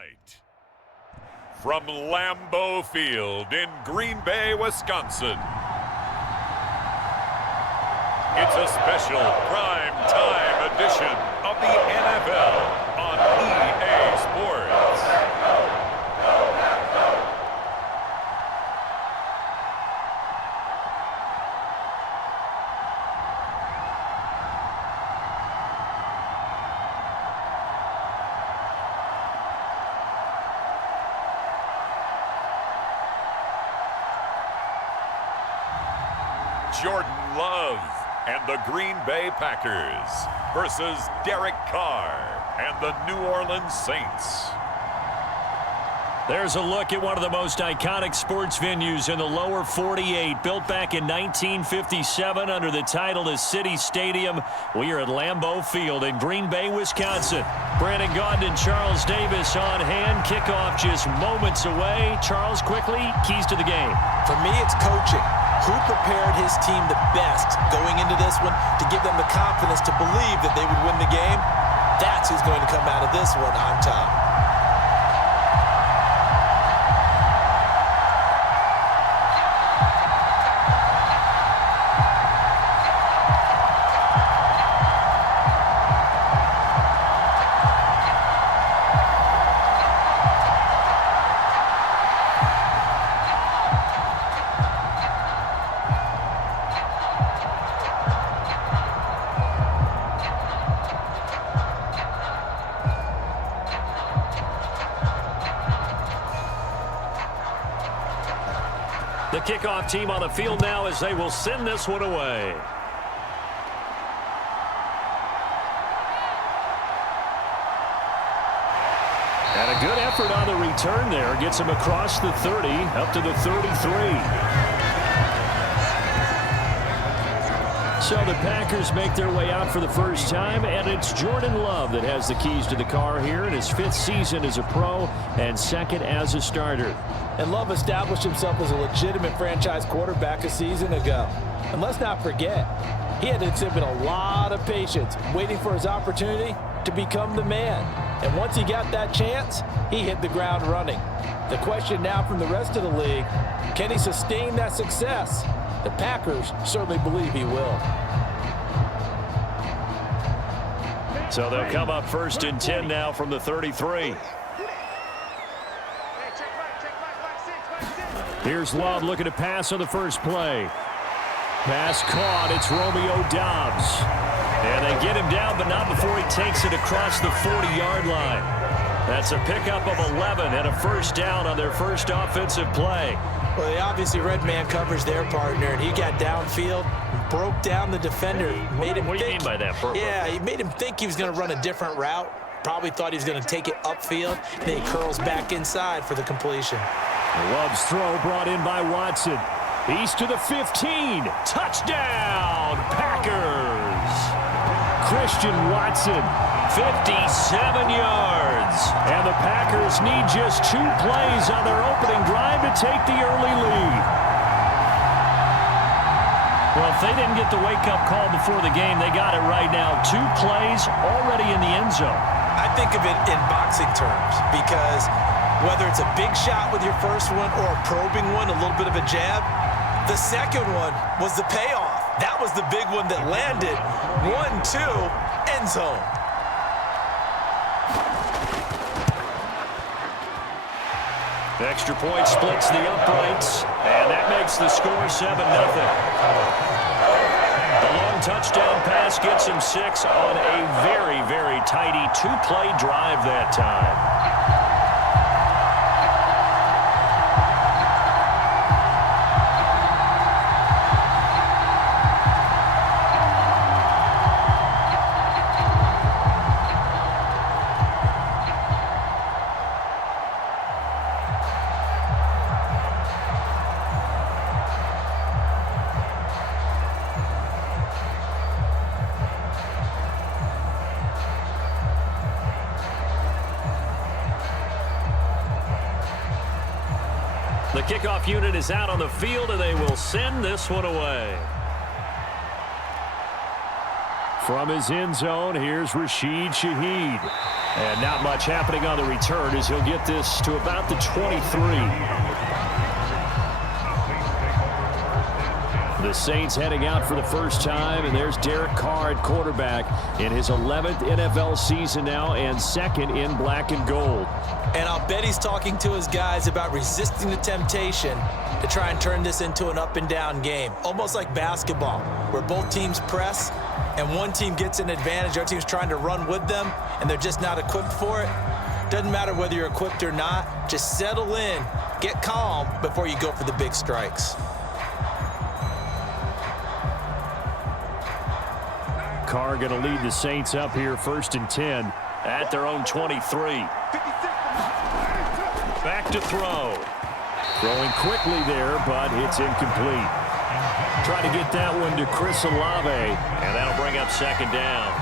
Fight. From Lambeau Field in Green Bay, Wisconsin, it's a special prime time edition of the NFL on EA Sports. Jordan Love and the Green Bay Packers versus Derek Carr and the New Orleans Saints. There's a look at one of the most iconic sports venues in the lower 48, built back in 1957 under the title of City Stadium. We are at Lambeau Field in Green Bay, Wisconsin. Brandon Gaudin and Charles Davis on hand. Kickoff just moments away. Charles, quickly, keys to the game. For me, it's coaching. Who prepared his team the best going into this one to give them the confidence to believe that they would win the game? That's who's going to come out of this one on top. The kickoff team on the field now as they will send this one away. And a good effort on the return there. Gets him across the 30, up to the 33. So the Packers make their way out for the first time, and it's Jordan Love that has the keys to the car here in his 5th season as a pro and 2nd as a starter. And Love established himself as a legitimate franchise quarterback a season ago. And let's not forget, he had to exhibit a lot of patience waiting for his opportunity to become the man. And once he got that chance, he hit the ground running. The question now from the rest of the league, can he sustain that success? The Packers certainly believe he will. So they'll come up 1st and 10 now from the 33. Here's Love looking to pass on the first play. Pass caught. It's Romeo Doubs. And they get him down, but not before he takes it across the 40-yard line. That's a pickup of 11 and a first down on their first offensive play. Well, they obviously read man coverage their partner, and he got downfield, broke down the defender. What do you mean by that? Yeah, he made him think he was going to run a different route. Probably thought he was going to take it upfield. Then he curls back inside for the completion. Love's throw brought in by Watson. He's to the 15. Touchdown, Packers. Christian Watson, 57 yards. And the Packers need just 2 plays on their opening drive to take the early lead. Well, if they didn't get the wake-up call before the game, they got it right now. 2 plays already in the end zone. I think of it in boxing terms because whether it's a big shot with your first one or a probing one, a little bit of a jab, the second one was the payoff. That was the big one that landed. 1-2, end zone. The extra point splits the uprights, and that makes the score 7-0. The long touchdown pass gets him 6 on a very, very tidy 2-play drive that time. The kickoff unit is out on the field, and they will send this one away. From his end zone, here's Rashid Shaheed. And not much happening on the return as he'll get this to about the 23. The Saints heading out for the first time, and there's Derek Carr at quarterback in his 11th NFL season now and second in black and gold. And I'll bet he's talking to his guys about resisting the temptation to try and turn this into an up-and-down game, almost like basketball, where both teams press and one team gets an advantage, our team's trying to run with them, and they're just not equipped for it. Doesn't matter whether you're equipped or not, just settle in, get calm before you go for the big strikes. Carr going to lead the Saints up here 1st and 10 at their own 23. Back to throw. Throwing quickly there, but it's incomplete. Try to get that one to Chris Olave, and that'll bring up 2nd down.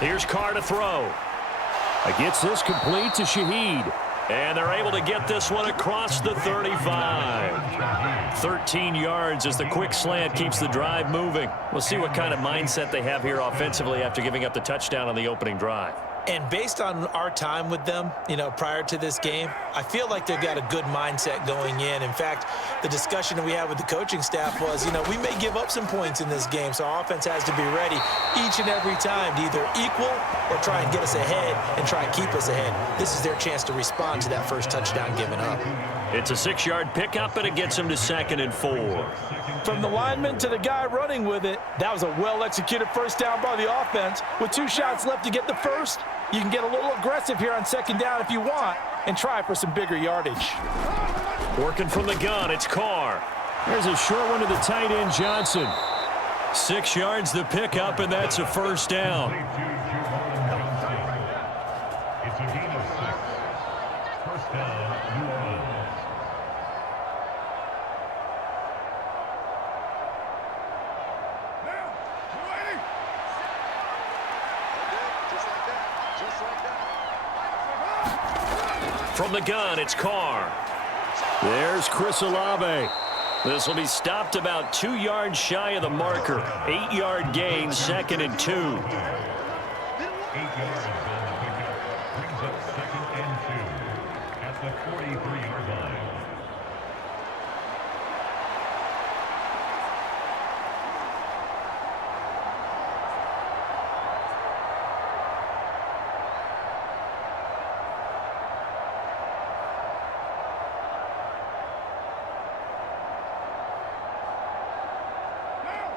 Here's Carr to throw. Gets this complete to Shaheed. And they're able to get this one across the 35. 13 yards as the quick slant keeps the drive moving. We'll see what kind of mindset they have here offensively after giving up the touchdown on the opening drive. And based on our time with them, prior to this game, I feel like they've got a good mindset going in. In fact, the discussion that we had with the coaching staff was, we may give up some points in this game, so our offense has to be ready each and every time to either equal or try and get us ahead and try and keep us ahead. This is their chance to respond to that first touchdown given up. It's a 6-yard pickup, and it gets them to 2nd and 4. From the lineman to the guy running with it, that was a well-executed first down by the offense. With 2 shots left to get the first, you can get a little aggressive here on 2nd down if you want and try for some bigger yardage. Working from the gun, it's Carr. There's a short one to the tight end, Johnson. 6 yards the pickup, and that's a 1st down. It's a gain of 6. 1st down, New Orleans. From the gun, it's Carr. There's Chris Olave. This will be stopped about 2 yards shy of the marker. 8-yard gain, 2nd and 2. 8 yards on the pickup. Brings up 2nd and 2 at the 43-yard line.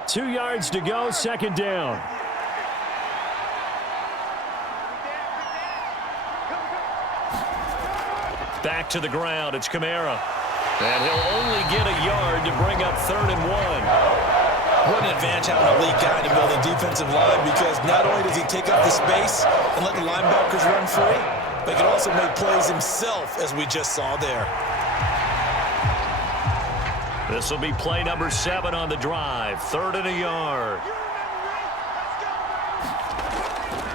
Two yards to go, 2nd down. Back to the ground, it's Kamara. And he'll only get a yard to bring up 3rd and 1. What an advantage having an elite guy in the middle of the defensive line, because not only does he take up the space and let the linebackers run free, but he can also make plays himself, as we just saw there. This will be play number 7 on the drive. 3rd and a yard.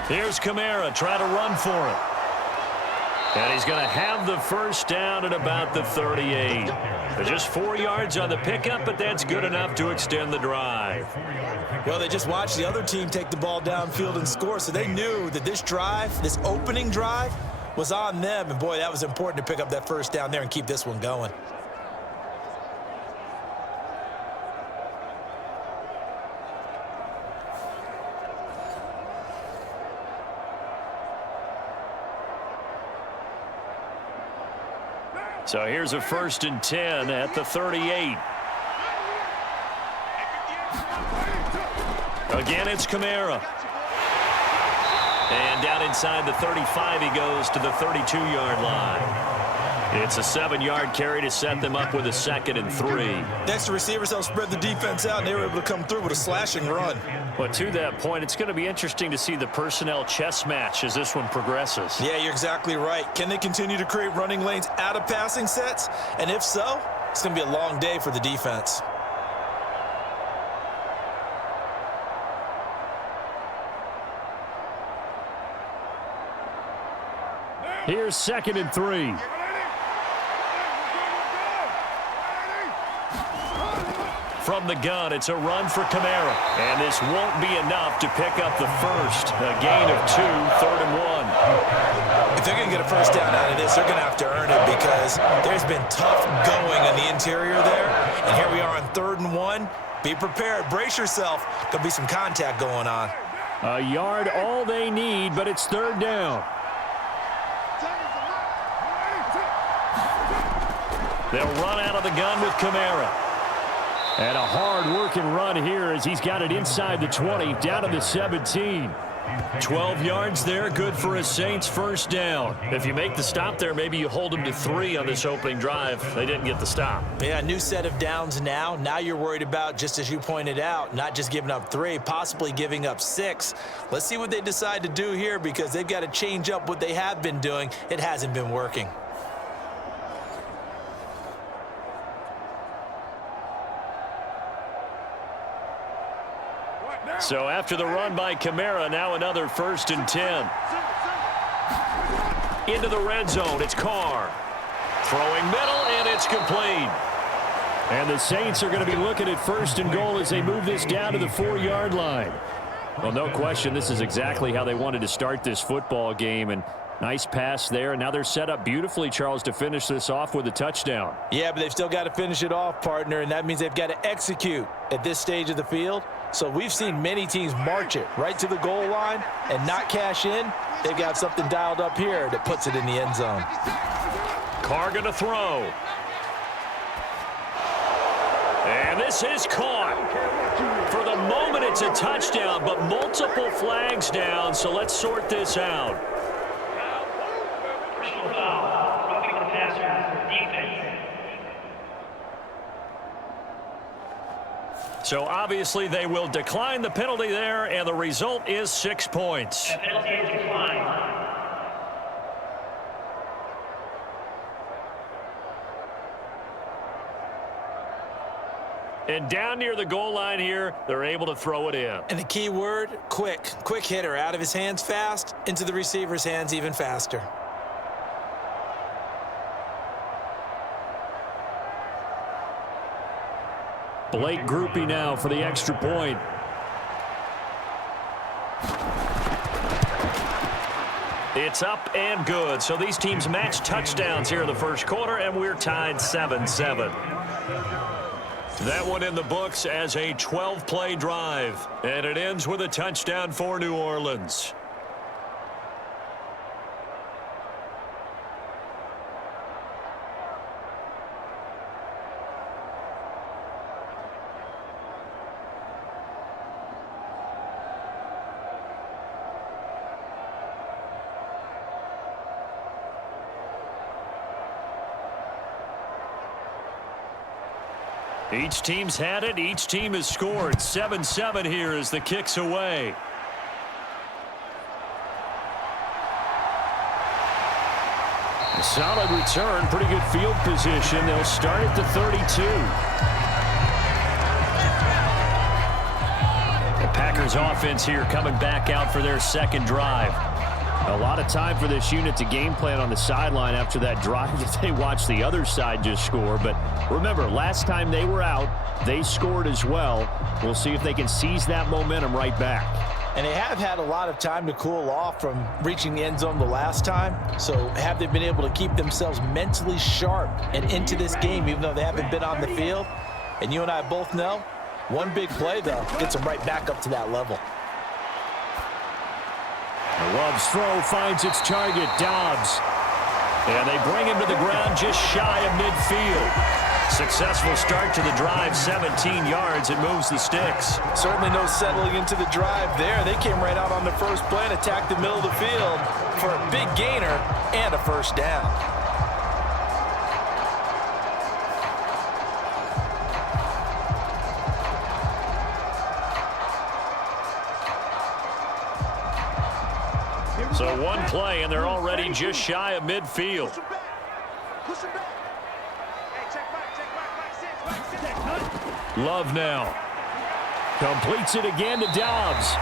Here's Kamara trying to run for it. And he's going to have the first down at about the 38. Just 4 yards on the pickup, but that's good enough to extend the drive. Well, they just watched the other team take the ball downfield and score, so they knew that this drive, this opening drive, was on them. And, boy, that was important to pick up that first down there and keep this one going. So here's a 1st and 10 at the 38. Again, it's Kamara. And down inside the 35, he goes to the 32-yard line. It's a 7-yard carry to set them up with a 2nd and 3. Next, the receivers helped spread the defense out, and they were able to come through with a slashing run. But to that point, it's going to be interesting to see the personnel chess match as this one progresses. Yeah, you're exactly right. Can they continue to create running lanes out of passing sets? And if so, it's going to be a long day for the defense. Here's 2nd and 3. From the gun, it's a run for Kamara. And this won't be enough to pick up the first. A gain of 2, 3rd and 1. If they're going to get a first down out of this, they're going to have to earn it because there's been tough going on the interior there. And here we are on 3rd and 1. Be prepared. Brace yourself. There'll be some contact going on. A yard all they need, but it's 3rd down. They'll run out of the gun with Kamara. And a hard-working run here as he's got it inside the 20, down to the 17. 12 yards there, good for a Saints first down. If you make the stop there, maybe you hold them to 3 on this opening drive. They didn't get the stop. Yeah, new set of downs now. Now you're worried about, just as you pointed out, not just giving up 3, possibly giving up 6. Let's see what they decide to do here because they've got to change up what they have been doing. It hasn't been working. So after the run by Kamara, now another 1st and 10. Into the red zone, it's Carr. Throwing middle, and it's complete. And the Saints are going to be looking at 1st and goal as they move this down to the 4-yard line. Well, no question, this is exactly how they wanted to start this football game. And nice pass there. And now they're set up beautifully, Charles, to finish this off with a touchdown. Yeah, but they've still got to finish it off, partner, and that means they've got to execute at this stage of the field. So we've seen many teams march it right to the goal line and not cash in. They've got something dialed up here that puts it in the end zone. Carr going to throw. And this is caught. For the moment, it's a touchdown, but multiple flags down, so let's sort this out. So obviously they will decline the penalty there, and the result is 6 points. The penalty is declined. And down near the goal line here, they're able to throw it in. And the key word, quick. Quick hitter, out of his hands fast, into the receiver's hands even faster. Blake Groupie now for the extra point. It's up and good. So these teams match touchdowns here in the first quarter, and we're tied 7-7. That one in the books as a 12-play drive, and it ends with a touchdown for New Orleans. Each team's had it. Each team has scored. 7-7 here as the kick's away. A solid return. Pretty good field position. They'll start at the 32. The Packers offense here coming back out for their second drive. A lot of time for this unit to game plan on the sideline after that drive that they watched the other side just score. But remember, last time they were out, they scored as well. We'll see if they can seize that momentum right back. And they have had a lot of time to cool off from reaching the end zone the last time. So have they been able to keep themselves mentally sharp and into this game, even though they haven't been on the field? And you and I both know, one big play, though, gets them right back up to that level. Love's throw finds its target, Dobbs. And they bring him to the ground just shy of midfield. Successful start to the drive, 17 yards, and moves the sticks. Certainly no settling into the drive there. They came right out on the first play and attacked the middle of the field for a big gainer and a first down. So one play, and they're already just shy of midfield. Love now. Completes it again to Dobbs.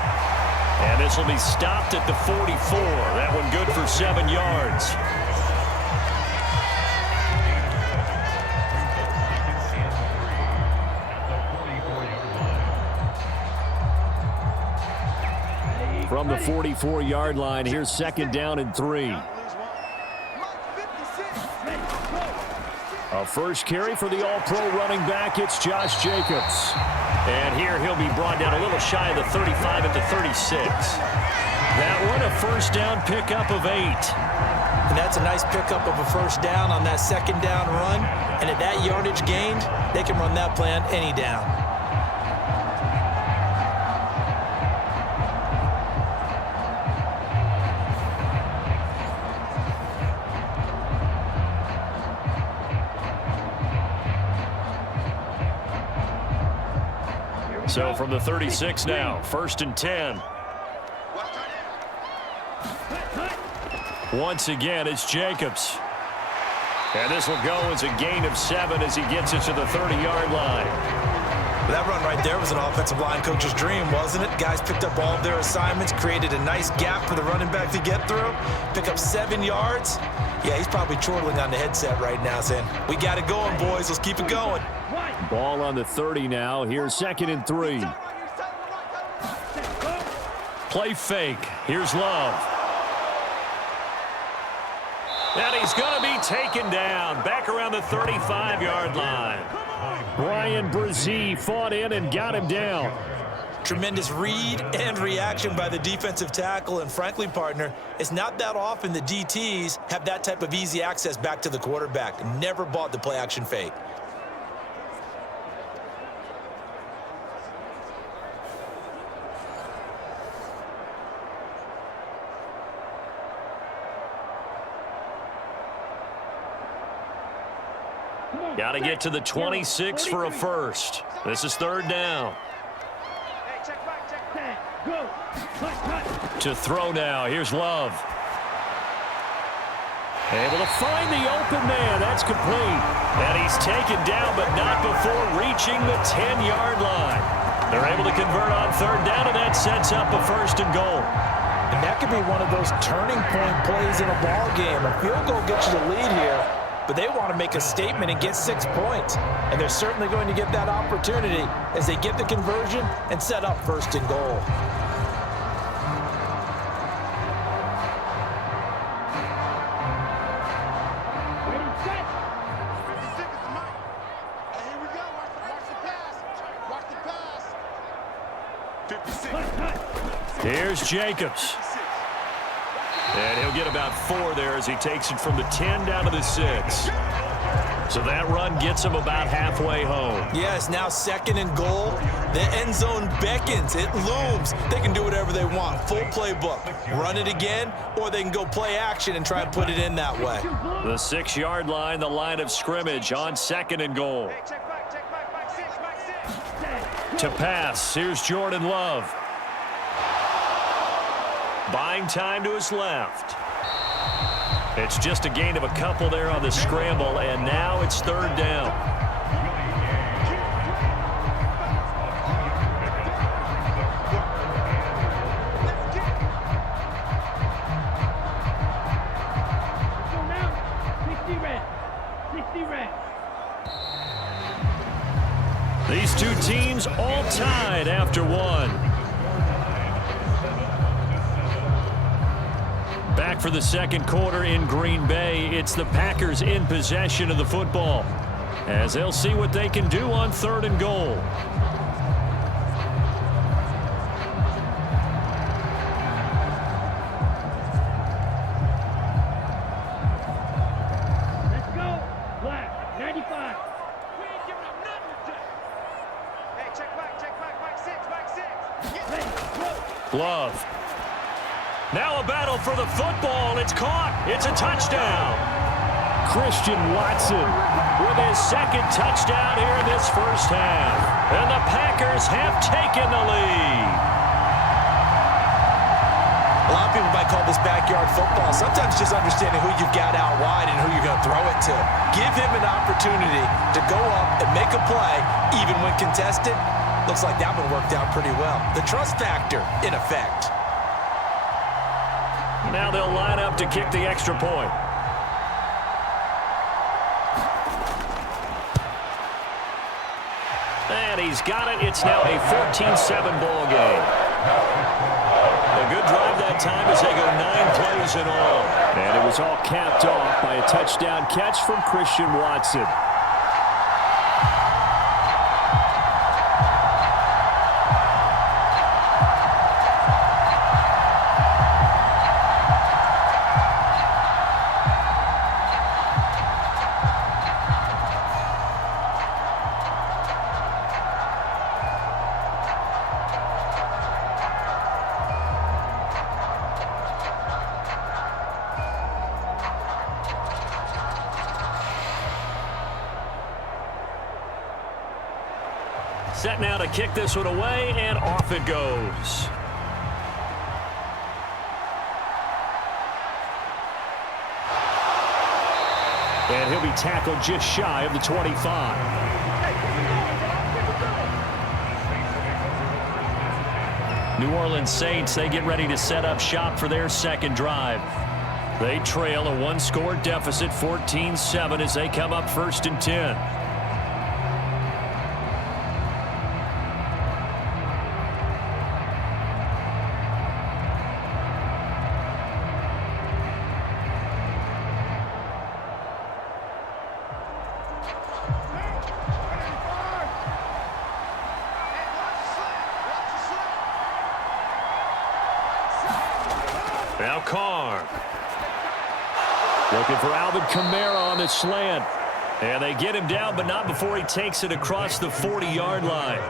And this will be stopped at the 44. That one good for 7 yards. From the 44-yard line, here's 2nd down and 3. A first carry for the All-Pro running back, it's Josh Jacobs. And here he'll be brought down a little shy of the 35 at the 36. That one, a first down pickup of 8. And that's a nice pickup of a first down on that 2nd down run. And at that yardage gained, they can run that play on any down. So from the 36 now, 1st and 10. Once again, it's Jacobs. And this will go as a gain of 7 as he gets it to the 30-yard line. That run right there was an offensive line coach's dream, wasn't it? Guys picked up all of their assignments, created a nice gap for the running back to get through, pick up 7 yards. Yeah, he's probably chortling on the headset right now saying, we got it going, boys. Let's keep it going. Ball on the 30 now. Here's 2nd and 3. Play fake. Here's Love. And he's going to be taken down back around the 35-yard line. Brian Brzee fought in and got him down. Tremendous read and reaction by the defensive tackle. And frankly, partner, it's not that often the DTs have that type of easy access back to the quarterback. Never bought the play action fake. Got to get to the 26 for a first. This is 3rd down. To throw now. Here's Love. Able to find the open man. That's complete. And he's taken down, but not before reaching the 10-yard line. They're able to convert on 3rd down, and that sets up a 1st and goal. And that could be one of those turning point plays in a ball game. A field goal gets you the lead here, but they want to make a statement and get 6 points. And they're certainly going to get that opportunity as they get the conversion and set up 1st and goal. Here's Jacobs. And he'll get about 4 there as he takes it from the 10 down to the 6. So that run gets him about halfway home. Yes, now 2nd and goal. The end zone beckons. It looms. They can do whatever they want. Full playbook. Run it again, or they can go play action and try and put it in that way. The 6-yard line, the line of scrimmage on 2nd and goal. To pass, here's Jordan Love. Buying time to his left. It's just a gain of a couple there on the scramble, and now it's 3rd down. These two teams all tied after 1. Back for the 2nd quarter in Green Bay. It's the Packers in possession of the football, as they'll see what they can do on 3rd and goal. Let's go. Black, 95. We ain't giving them nothing. Hey, check back, 6. Love. Now a battle for the football. It's caught. It's a touchdown. Christian Watson with his 2nd touchdown here in this 1st half. And the Packers have taken the lead. A lot of people might call this backyard football. Sometimes just understanding who you've got out wide and who you're going to throw it to. Give him an opportunity to go up and make a play, even when contested. Looks like that one worked out pretty well. The trust factor in effect. Now they'll line up to kick the extra point. And he's got it. It's now a 14-7 ball game. A good drive that time as they go 9 plays in all. And it was all capped off by a touchdown catch from Christian Watson. Set now to kick this one away, and off it goes. And he'll be tackled just shy of the 25. New Orleans Saints, they get ready to set up shop for their second drive. They trail a one-score deficit, 14-7, as they come up 1st and 10. Now Carr. Looking for Alvin Kamara on the slant. And they get him down, but not before he takes it across the 40-yard line.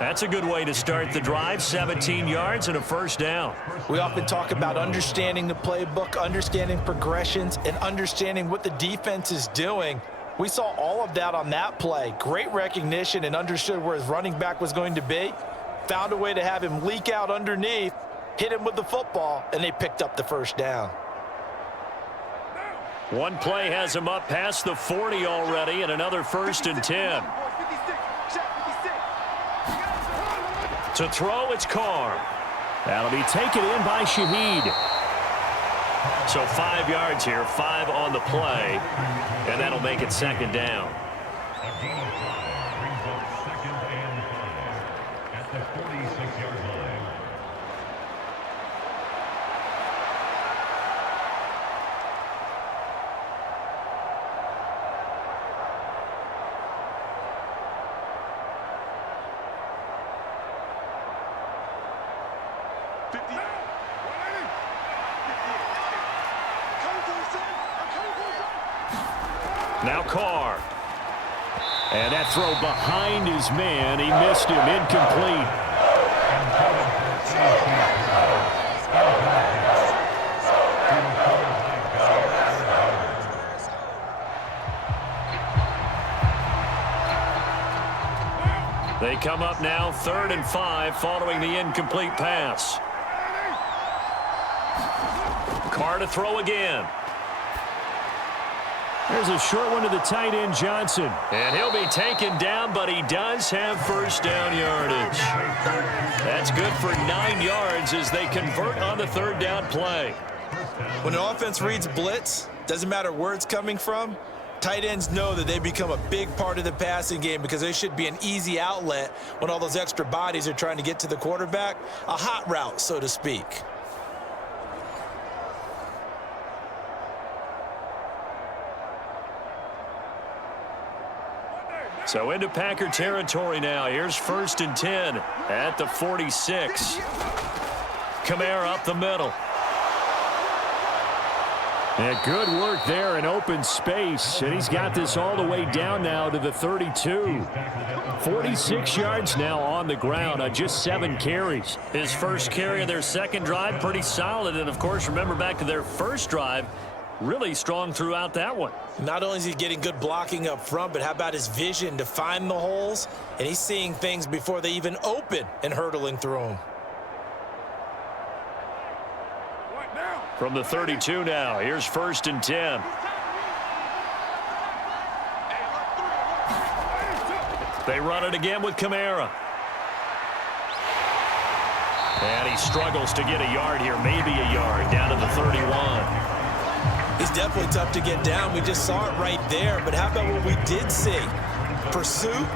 That's a good way to start the drive. 17 yards and a first down. We often talk about understanding the playbook, understanding progressions, and understanding what the defense is doing. We saw all of that on that play. Great recognition and understood where his running back was going to be. Found a way to have him leak out underneath, hit him with the football, and they picked up the first down. One play has him up past the 40 already, and another 1st and 10. To throw, it's Carr. That'll be taken in by Shaheed. So 5 yards here, 5 on the play, and that'll make it second down. A gain of 5 brings up 2nd and 5 at the 46-yard line. Now Carr. And that throw behind his man. He missed him. Incomplete. They come up now 3rd and 5 following the incomplete pass. Carr to throw again. There's a short one to the tight end, Johnson. And he'll be taken down, but he does have first down yardage. That's good for 9 yards as they convert on the 3rd down play. When an offense reads blitz, doesn't matter where it's coming from, tight ends know that they become a big part of the passing game because they should be an easy outlet when all those extra bodies are trying to get to the quarterback. A hot route, so to speak. So into Packer territory now. Here's 1st and 10 at the 46. Kamara up the middle. And good work there in open space. And he's got this all the way down now to the 32. 46 yards now on the ground on just 7 carries. His first carry of their second drive, pretty solid. And, of course, remember back to their first drive, really strong throughout that one. Not only is he getting good blocking up front, but how about his vision to find the holes? And he's seeing things before they even open and hurdling through them. From the 32 now, here's 1st and 10. They run it again with Kamara. And he struggles to get a yard here, maybe a yard, down to the 31. He's definitely tough to get down. We just saw it right there. But how about what we did see? Pursuit,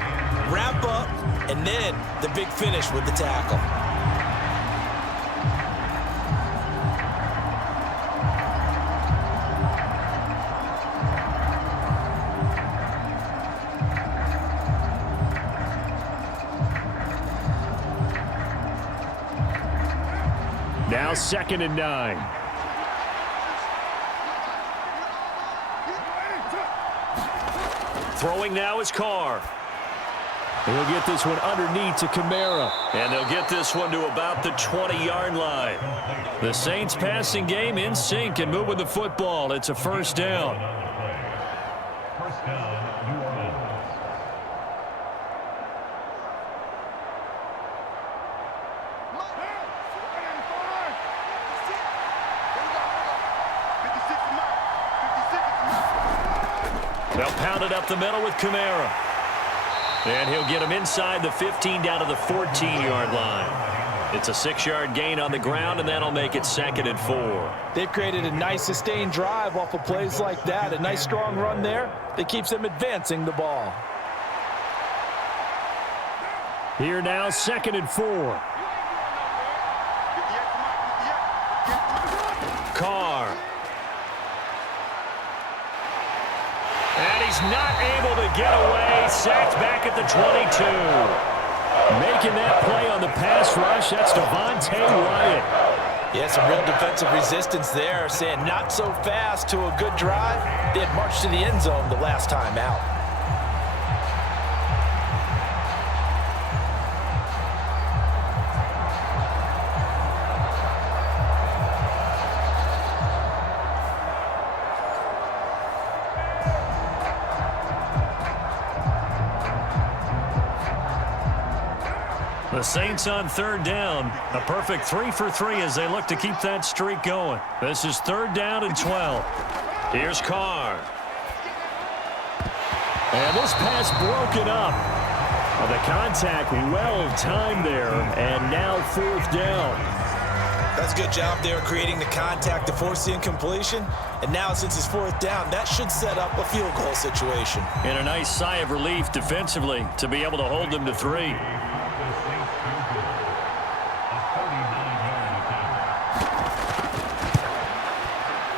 wrap up, and then the big finish with the tackle. Now 2nd and 9. Throwing now is Carr. He'll get this one underneath to Kamara. And they'll get this one to about the 20-yard line. The Saints passing game in sync and moving the football. It's a first down. First down, New Orleans. They'll pound it up the middle with Kamara. And he'll get him inside the 15 down to the 14-yard line. It's a 6-yard gain on the ground, and that'll make it 2nd and 4. They've created a nice sustained drive off of plays like that. A nice strong run there that keeps them advancing the ball. Here now, 2nd and 4. Carr. And he's not able to get away. Sacked back at the 22. Making that play on the pass rush, that's Devontae Wyatt. Yeah, some real defensive resistance there, saying not so fast to a good drive. They had marched to the end zone the last time out. The Saints on 3rd down. A perfect 3 for 3 as they look to keep that streak going. This is 3rd down and 12. Here's Carr. And this pass broken up. The contact well timed there, and now 4th down. That's a good job there creating the contact to force the incompletion. And now since it's 4th down, that should set up a field goal situation. And a nice sigh of relief defensively to be able to hold them to 3.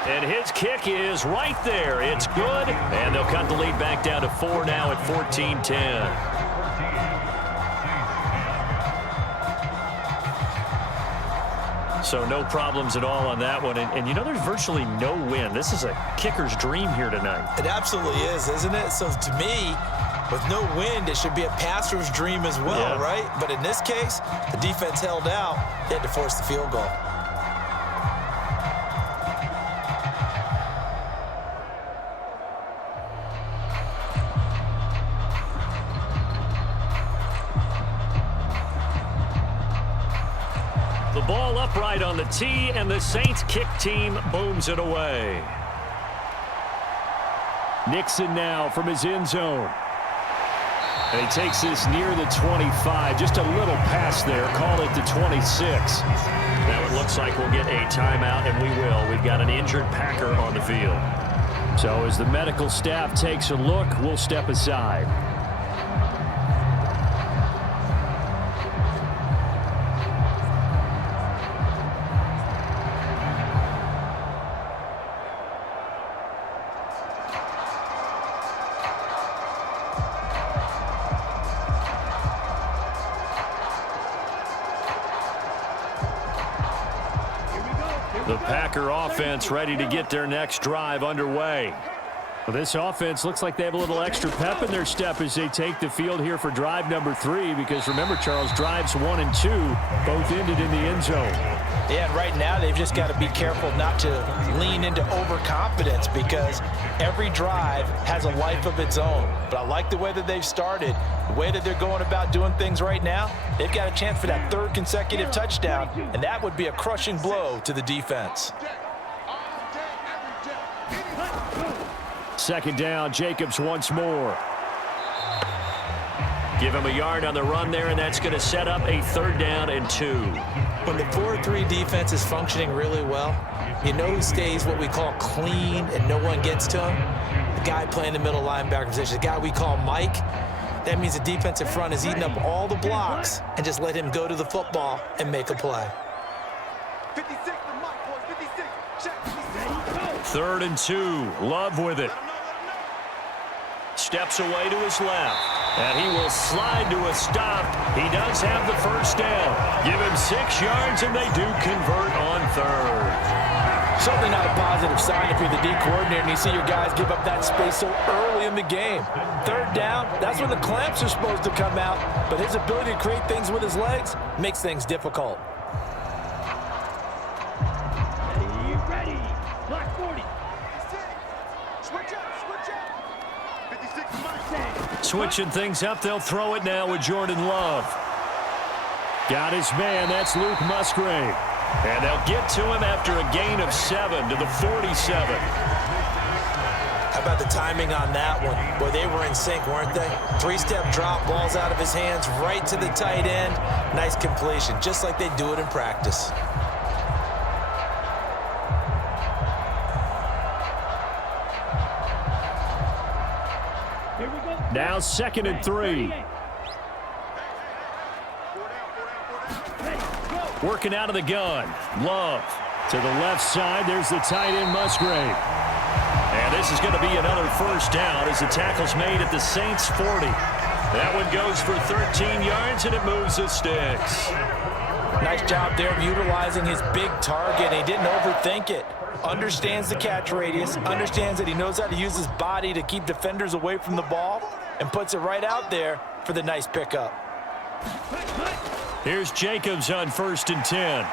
And his kick is right there. It's good. And they'll cut the lead back down to 4 now at 14-10. So no problems at all on that one. And you know, there's virtually no wind. This is a kicker's dream here tonight. It absolutely is, isn't it? So to me, with no wind, it should be a passer's dream as well, right? But in this case, the defense held out. They had to force the field goal. The ball upright on the tee, and the Saints kick team booms it away. Nixon now from his end zone. And he takes this near the 25. Just a little pass there. Call it the 26. Now it looks like we'll get a timeout, and we will. We've got an injured Packer on the field. So as the medical staff takes a look, we'll step aside. The Packer offense ready to get their next drive underway. Well, this offense looks like they have a little extra pep in their step as they take the field here for drive number 3, because remember, Charles, drives 1 and 2 both ended in the end zone. Yeah, and right now they've just got to be careful not to lean into overconfidence, because every drive has a life of its own. But I like the way that they've started, the way that they're going about doing things right now. They've got a chance for that 3rd consecutive touchdown, and that would be a crushing blow to the defense. 2nd down, Jacobs once more. Give him a yard on the run there, and that's going to set up a 3rd down and 2. When the 4-3 defense is functioning really well, you know who stays what we call clean and no one gets to him? The guy playing the middle linebacker position, the guy we call Mike. That means the defensive front is eating up all the blocks and just let him go to the football and make a play. 56 to Mike, boys. 56. Check. 3rd and 2. Love with it. Steps away to his left. And he will slide to a stop. He does have the 1st down. Give him 6 yards, and they do convert on 3rd. Certainly not a positive sign if you're the D coordinator and you see your guys give up that space so early in the game. 3rd down, that's when the clamps are supposed to come out, but his ability to create things with his legs makes things difficult. Ready. Block 40. Switch up. 56 to Mike. Switching things up, they'll throw it now with Jordan Love. Got his man, that's Luke Musgrave. And they'll get to him after a gain of 7 to the 47. How about the timing on that one? Boy, they were in sync, weren't they? 3-step drop, balls out of his hands, right to the tight end. Nice completion, just like they do it in practice. Here we go. Now 2nd and 3. Working out of the gun. Love to the left side. There's the tight end, Musgrave. And this is going to be another 1st down as the tackle's made at the Saints' 40. That one goes for 13 yards, and it moves the sticks. Nice job there of utilizing his big target. He didn't overthink it. Understands the catch radius, understands that he knows how to use his body to keep defenders away from the ball, and puts it right out there for the nice pickup. Here's Jacobs on 1st and 10.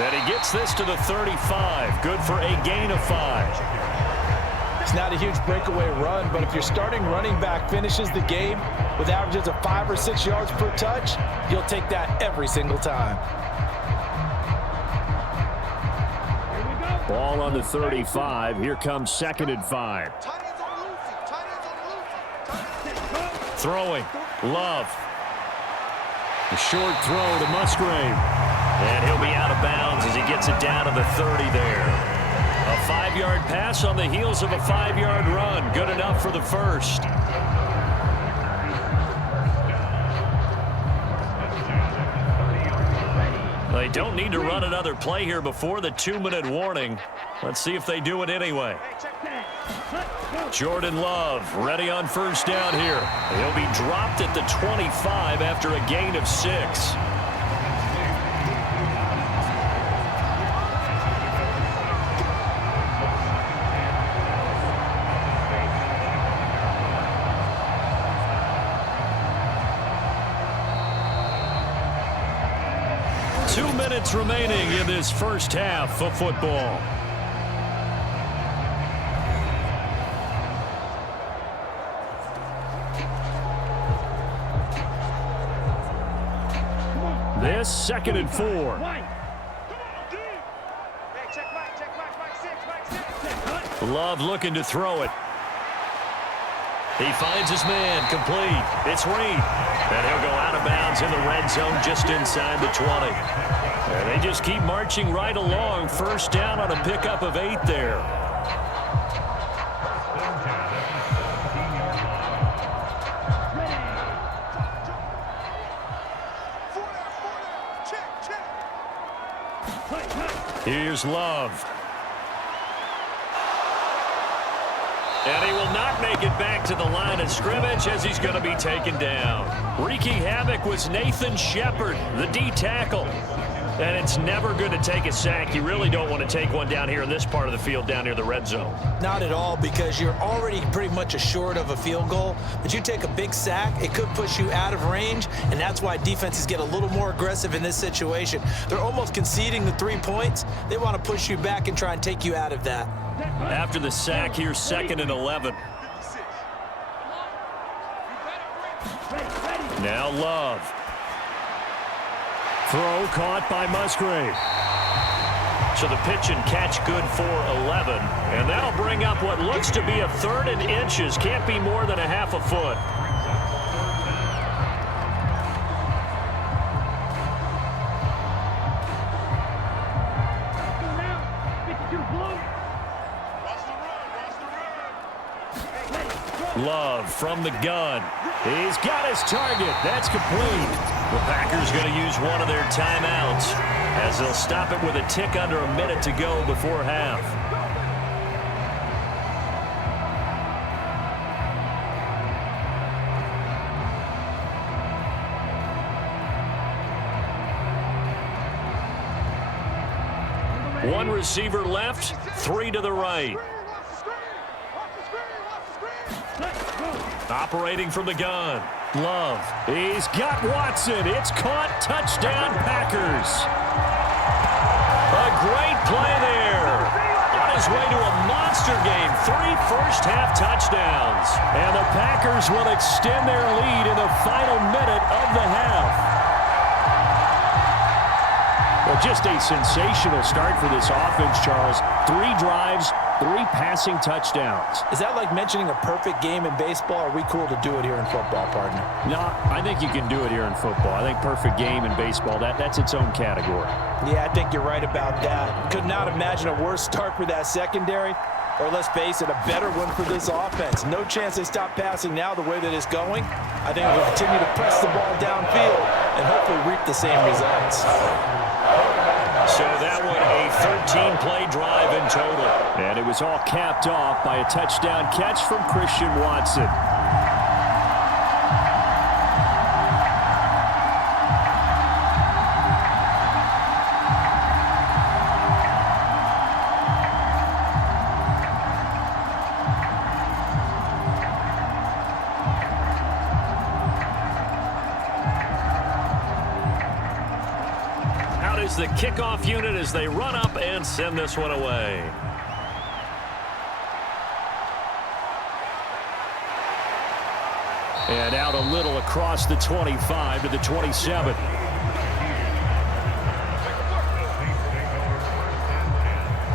And he gets this to the 35. Good for a gain of 5. It's not a huge breakaway run, but if your starting running back finishes the game with averages of 5 or 6 yards per touch, you'll take that every single time. Ball on the 35. Here comes 2nd and 5. Throwing. Love. A short throw to Musgrave. And he'll be out of bounds as he gets it down to the 30 there. A 5-yard pass on the heels of a 5-yard run. Good enough for the 1st. They don't need to run another play here before the 2-minute warning. Let's see if they do it anyway. Jordan Love ready on 1st down here. He'll be dropped at the 25 after a gain of 6. Remaining in this 1st half of football. This 2nd and 4. Love looking to throw it. He finds his man complete. It's Reed. And he'll go out of bounds in the red zone just inside the 20. And they just keep marching right along. 1st down on a pickup of 8 there. Here's Love. And he will not make it back to the line of scrimmage as he's going to be taken down. Wreaking havoc was Nathan Shepard, the D tackle. And it's never good to take a sack. You really don't want to take one down here in this part of the field down near the red zone. Not at all, because you're already pretty much assured of a field goal. But you take a big sack, it could push you out of range, and that's why defenses get a little more aggressive in this situation. They're almost conceding the 3 points. They want to push you back and try and take you out of that. After the sack, here's 2nd and 11. Now Love. Throw caught by Musgrave. So the pitch and catch good for 11. And that'll bring up what looks to be a 3rd and inches. Can't be more than a half a foot. Love from the gun. He's got his target. That's complete. The Packers going to use one of their timeouts as they'll stop it with a tick under a minute to go before half. One receiver left, three to the right. Operating from the gun. Love. He's got Watson. It's caught. Touchdown, Packers. A great play there. On his way to a monster game. 3 first-half touchdowns. And the Packers will extend their lead in the final minute of the half. Well, just a sensational start for this offense, Charles. 3 drives, 3 passing touchdowns. Is that like mentioning a perfect game in baseball? Or are we cool to do it here in football, partner? No, I think you can do it here in football. I think perfect game in baseball, that's its own category. Yeah, I think you're right about that. Could not imagine a worse start for that secondary. Or let's face it, a better one for this offense. No chance they stop passing now the way that it's going. I think we'll continue to press the ball downfield and hopefully reap the same results. So that one a 13-play drive in total. And it was all capped off by a touchdown catch from Christian Watson. The kickoff unit as they run up and send this one away. And out a little across the 25 to the 27.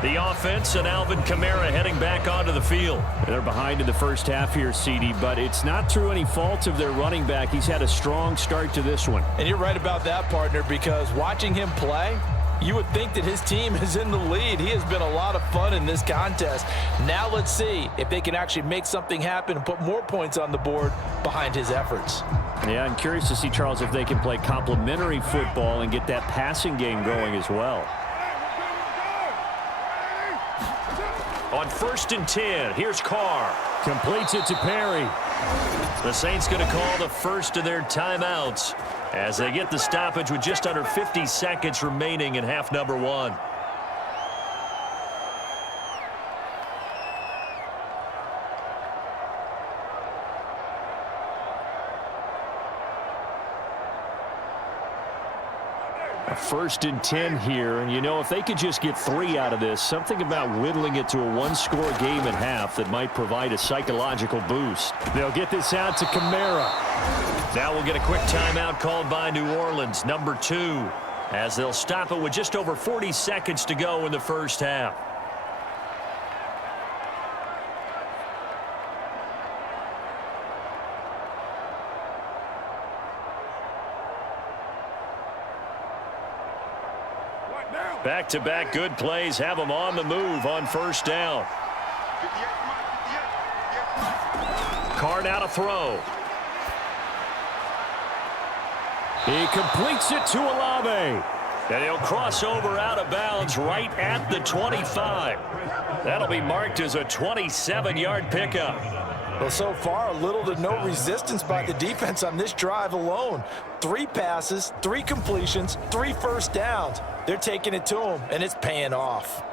The offense and Alvin Kamara heading back onto the field. They're behind in the first half here, CD, but it's not through any fault of their running back. He's had a strong start to this one. And you're right about that, partner, because watching him play, you would think that his team is in the lead. He has been a lot of fun in this contest. Now let's see if they can actually make something happen and put more points on the board behind his efforts. Yeah, I'm curious to see, Charles, if they can play complementary football and get that passing game going as well. On 1st and 10, here's Carr. Completes it to Perry. The Saints going to call the first of their timeouts as they get the stoppage with just under 50 seconds remaining in half number 1. A 1st and 10 here, and you know, if they could just get 3 out of this, something about whittling it to a 1-score game at half that might provide a psychological boost. They'll get this out to Kamara. Now we'll get a quick timeout called by New Orleans, number 2, as they'll stop it with just over 40 seconds to go in the first half. Back-to-back good plays have them on the move on 1st down. Carr now to throw. He completes it to Olave. And he'll cross over out of bounds right at the 25. That'll be marked as a 27-yard pickup. Well, so far, little to no resistance by the defense on this drive alone. 3 passes, 3 completions, 3 first downs. They're taking it to him, and it's paying off.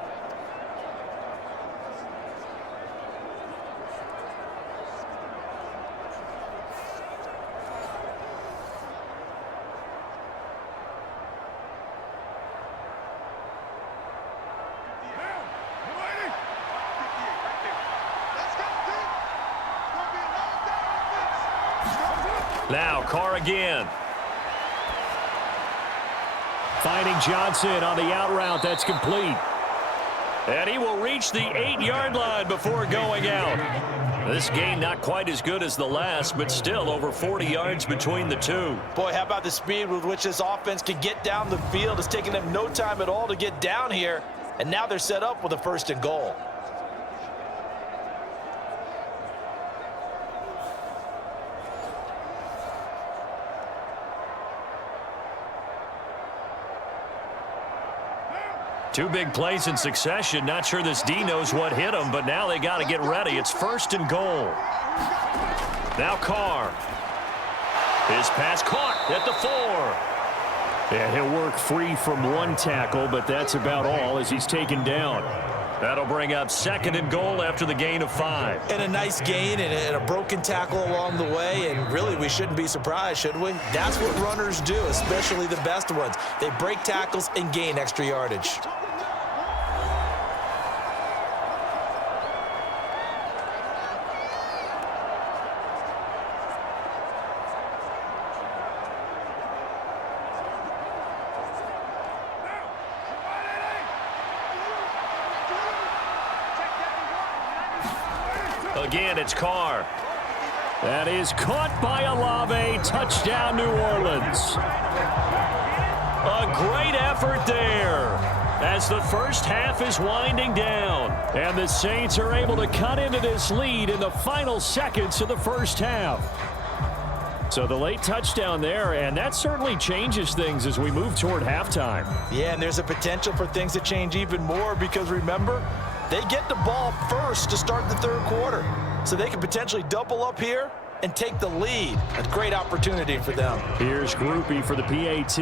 Now Carr again. Finding Johnson on the out route. That's complete. And he will reach the 8-yard line before going out. This gain not quite as good as the last, but still over 40 yards between the two. Boy, how about the speed with which this offense can get down the field? It's taking them no time at all to get down here. And now they're set up with a 1st and goal. Two big plays in succession. Not sure this D knows what hit him, but now they got to get ready. It's 1st and goal. Now Carr. His pass caught at the 4. And he'll work free from one tackle, but that's about all as he's taken down. That'll bring up 2nd and goal after the gain of 5. And a nice gain and a broken tackle along the way, and really we shouldn't be surprised, should we? That's what runners do, especially the best ones. They break tackles and gain extra yardage. Again, it's Carr. That is caught by Olave. Touchdown, New Orleans. A great effort there as the first half is winding down. And the Saints are able to cut into this lead in the final seconds of the first half. So the late touchdown there, and that certainly changes things as we move toward halftime. Yeah, and there's a potential for things to change even more because, remember, they get the ball first to start the third quarter. So they can potentially double up here and take the lead. A great opportunity for them. Here's Groupie for the PAT.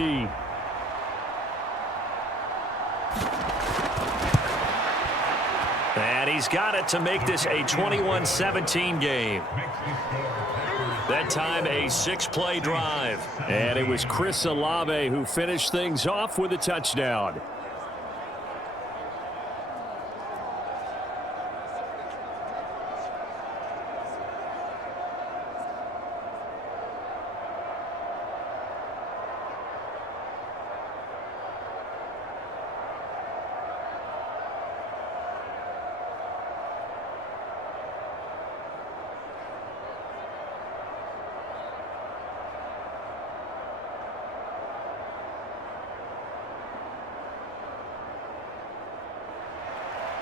And he's got it to make this a 21-17 game. That time a 6-play drive. And it was Chris Olave who finished things off with a touchdown.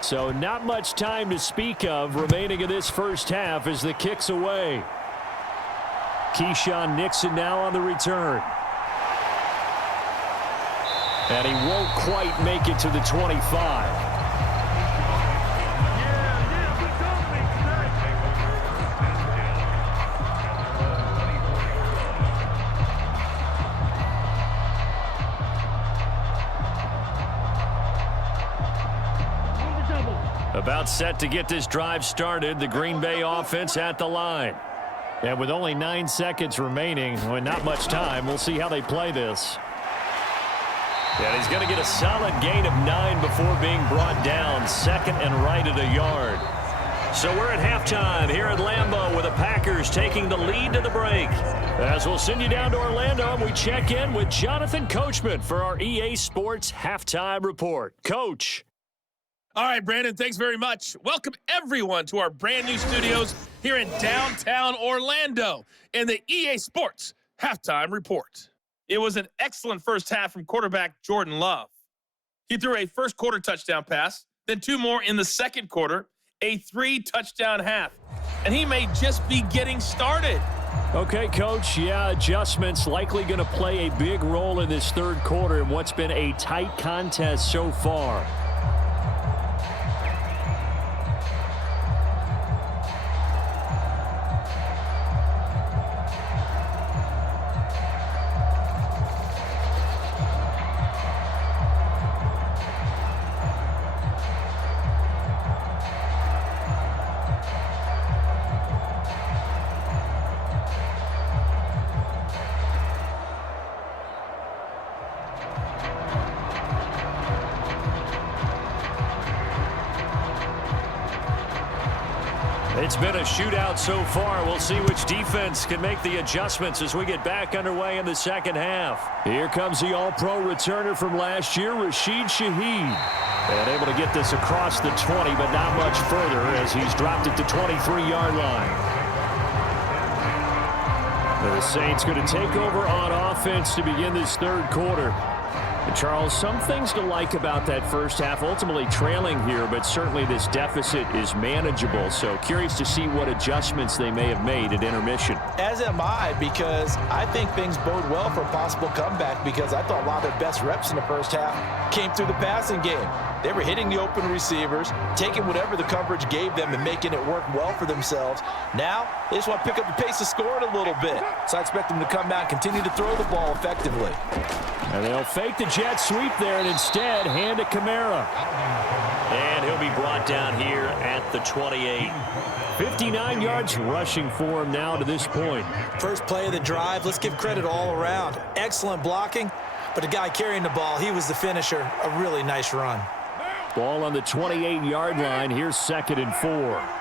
So not much time to speak of remaining in this first half as the kick's away. Keyshawn Nixon now on the return. And he won't quite make it to the 25. About set to get this drive started, the Green Bay offense at the line. And with only 9 seconds remaining, well, not much time, we'll see how they play this. And he's going to get a solid gain of 9 before being brought down, 2nd and right at a yard. So we're at halftime here at Lambeau with the Packers taking the lead to the break. As we'll send you down to Orlando, and we check in with Jonathan Coachman for our EA Sports Halftime Report. Coach. All right, Brandon, thanks very much. Welcome, everyone, to our brand new studios here in downtown Orlando in the EA Sports Halftime Report. It was an excellent first half from quarterback Jordan Love. He threw a first-quarter touchdown pass, then 2 more in the second quarter, a 3-touchdown half, and he may just be getting started. Okay, Coach, yeah, adjustments likely going to play a big role in this third quarter in what's been a tight contest so far. It's been a shootout so far. We'll see which defense can make the adjustments as we get back underway in the second half. Here comes the All-Pro returner from last year, Rashid Shaheed. And able to get this across the 20, but not much further as he's dropped it to 23-yard line. The Saints going to take over on offense to begin this third quarter. And Charles, some things to like about that first half. Ultimately trailing here, but certainly this deficit is manageable. So curious to see what adjustments they may have made at intermission. As am I, because I think things bode well for a possible comeback, because I thought a lot of their best reps in the first half came through the passing game. They were hitting the open receivers, taking whatever the coverage gave them and making it work well for themselves. Now, they just want to pick up the pace of scoring a little bit. So I expect them to come out and continue to throw the ball effectively. And they'll fake the jet sweep there and instead hand it Kamara. And he'll be brought down here at the 28. 59 yards rushing for him now to this point. First play of the drive, let's give credit all around. Excellent blocking, but the guy carrying the ball, he was the finisher. A really nice run. Ball on the 28-yard line. Here's 2nd and 4.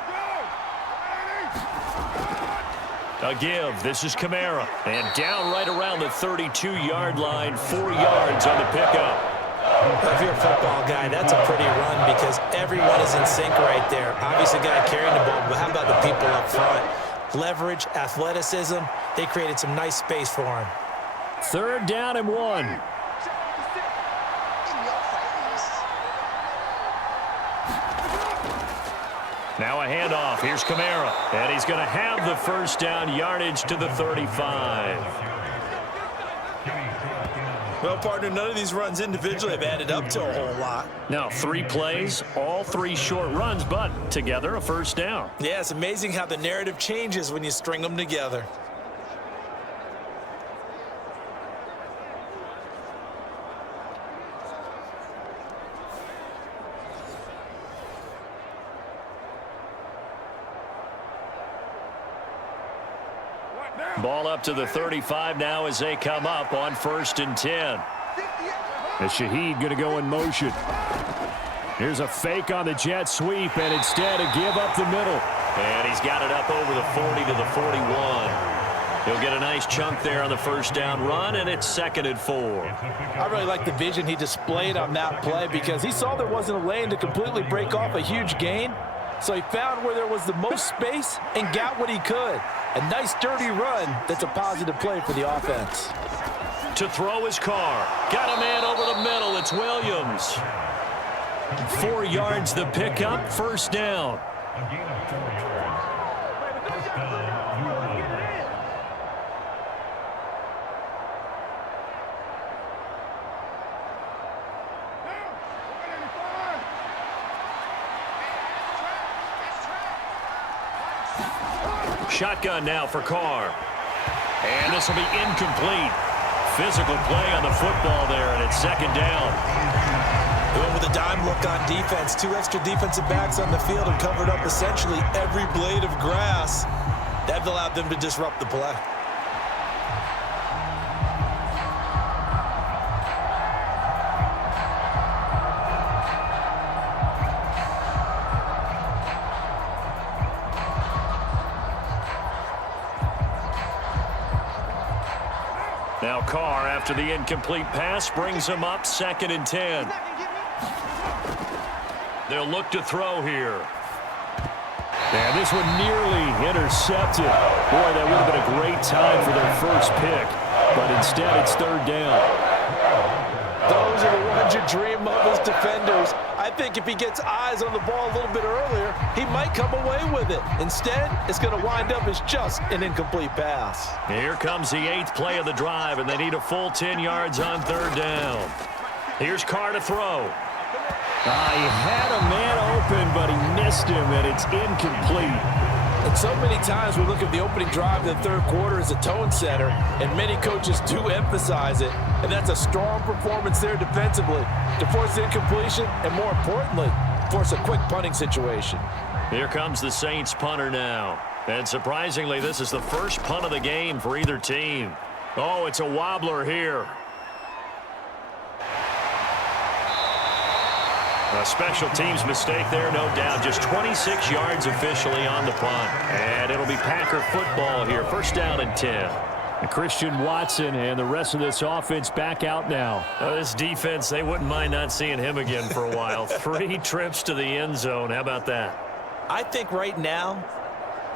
A give. This is Kamara. And down right around the 32-yard line. 4 yards on the pickup. If you're a football guy, that's a pretty run because everyone is in sync right there. Obviously, the guy carrying the ball, but how about the people up front? Leverage, athleticism. They created some nice space for him. 3rd down and 1. Now a handoff. Here's Kamara. And he's going to have the first down, yardage to the 35. Well, partner, none of these runs individually have added up to a whole lot. Now 3 plays, all 3 short runs, but together a first down. Yeah, it's amazing how the narrative changes when you string them together. Ball up to the 35 now as they come up on 1st and 10. And Shaheed going to go in motion. Here's a fake on the jet sweep, and instead a give up the middle. And he's got it up over the 40 to the 41. He'll get a nice chunk there on the first down run, and it's 2nd and 4. I really like the vision he displayed on that play because he saw there wasn't a lane to completely break off a huge gain. So he found where there was the most space and got what he could. A nice dirty run that's a positive play for the offense. To throw his car. Got a man over the middle. It's Williams. 4 yards the pickup. First down. A gain of 4 yards. First down, New Orleans. Shotgun now for Carr. And this will be incomplete. Physical play on the football there, and it's 2nd down. Going with a dime look on defense. 2 extra defensive backs on the field and covered up essentially every blade of grass. That allowed them to disrupt the play. Now Carr, after the incomplete pass, brings him up 2nd and 10. They'll look to throw here. And this one nearly intercepted. Boy, that would have been a great time for their first pick. But instead, it's 3rd down. Those are the ones you dream of as defenders. I think if he gets eyes on the ball a little bit earlier, he might come away with it. Instead, it's going to wind up as just an incomplete pass. Here comes the 8th play of the drive, and they need a full 10 yards on 3rd down. Here's Carr to throw. He had a man open, but he missed him, and it's incomplete. And so many times we look at the opening drive of the 3rd quarter as a tone setter, and many coaches do emphasize it, and that's a strong performance there defensively to force incompletion and, more importantly, force a quick punting situation. Here comes the Saints punter now. And surprisingly, this is the first punt of the game for either team. Oh, it's a wobbler here. A special teams mistake there, no doubt. Just 26 yards officially on the punt. And it'll be Packer football here. First down and 10. And Christian Watson and the rest of this offense back out now. This defense, they wouldn't mind not seeing him again for a while. 3 trips to the end zone. How about that? I think right now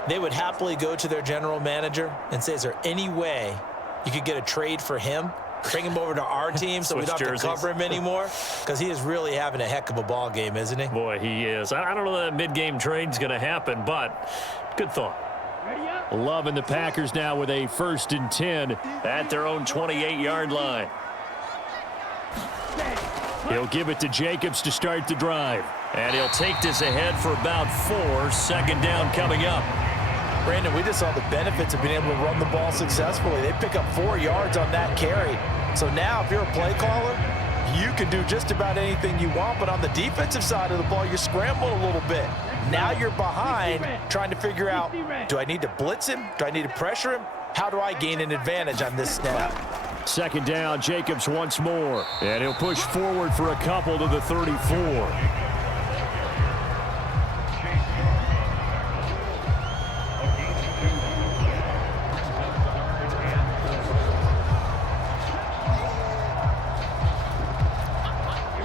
they would happily go to their general manager and say, is there any way you could get a trade for him bring him over to our team so we don't have to cover him anymore? Because he is really having a heck of a ball game, isn't he? Boy, he is. I don't know that mid-game trade's going to happen, but good thought. Loving the Packers now with a 1st and 10 at their own 28-yard line. He'll give it to Jacobs to start the drive. And he'll take this ahead for about 4. 2nd down coming up. Brandon, we just saw the benefits of being able to run the ball successfully. They pick up 4 yards on that carry. So now if you're a play caller, you can do just about anything you want. But on the defensive side of the ball, you scramble a little bit. Now you're behind trying to figure out, do I need to blitz him? Do I need to pressure him? How do I gain an advantage on this snap? 2nd down, Jacobs once more. And he'll push forward for a couple to the 34.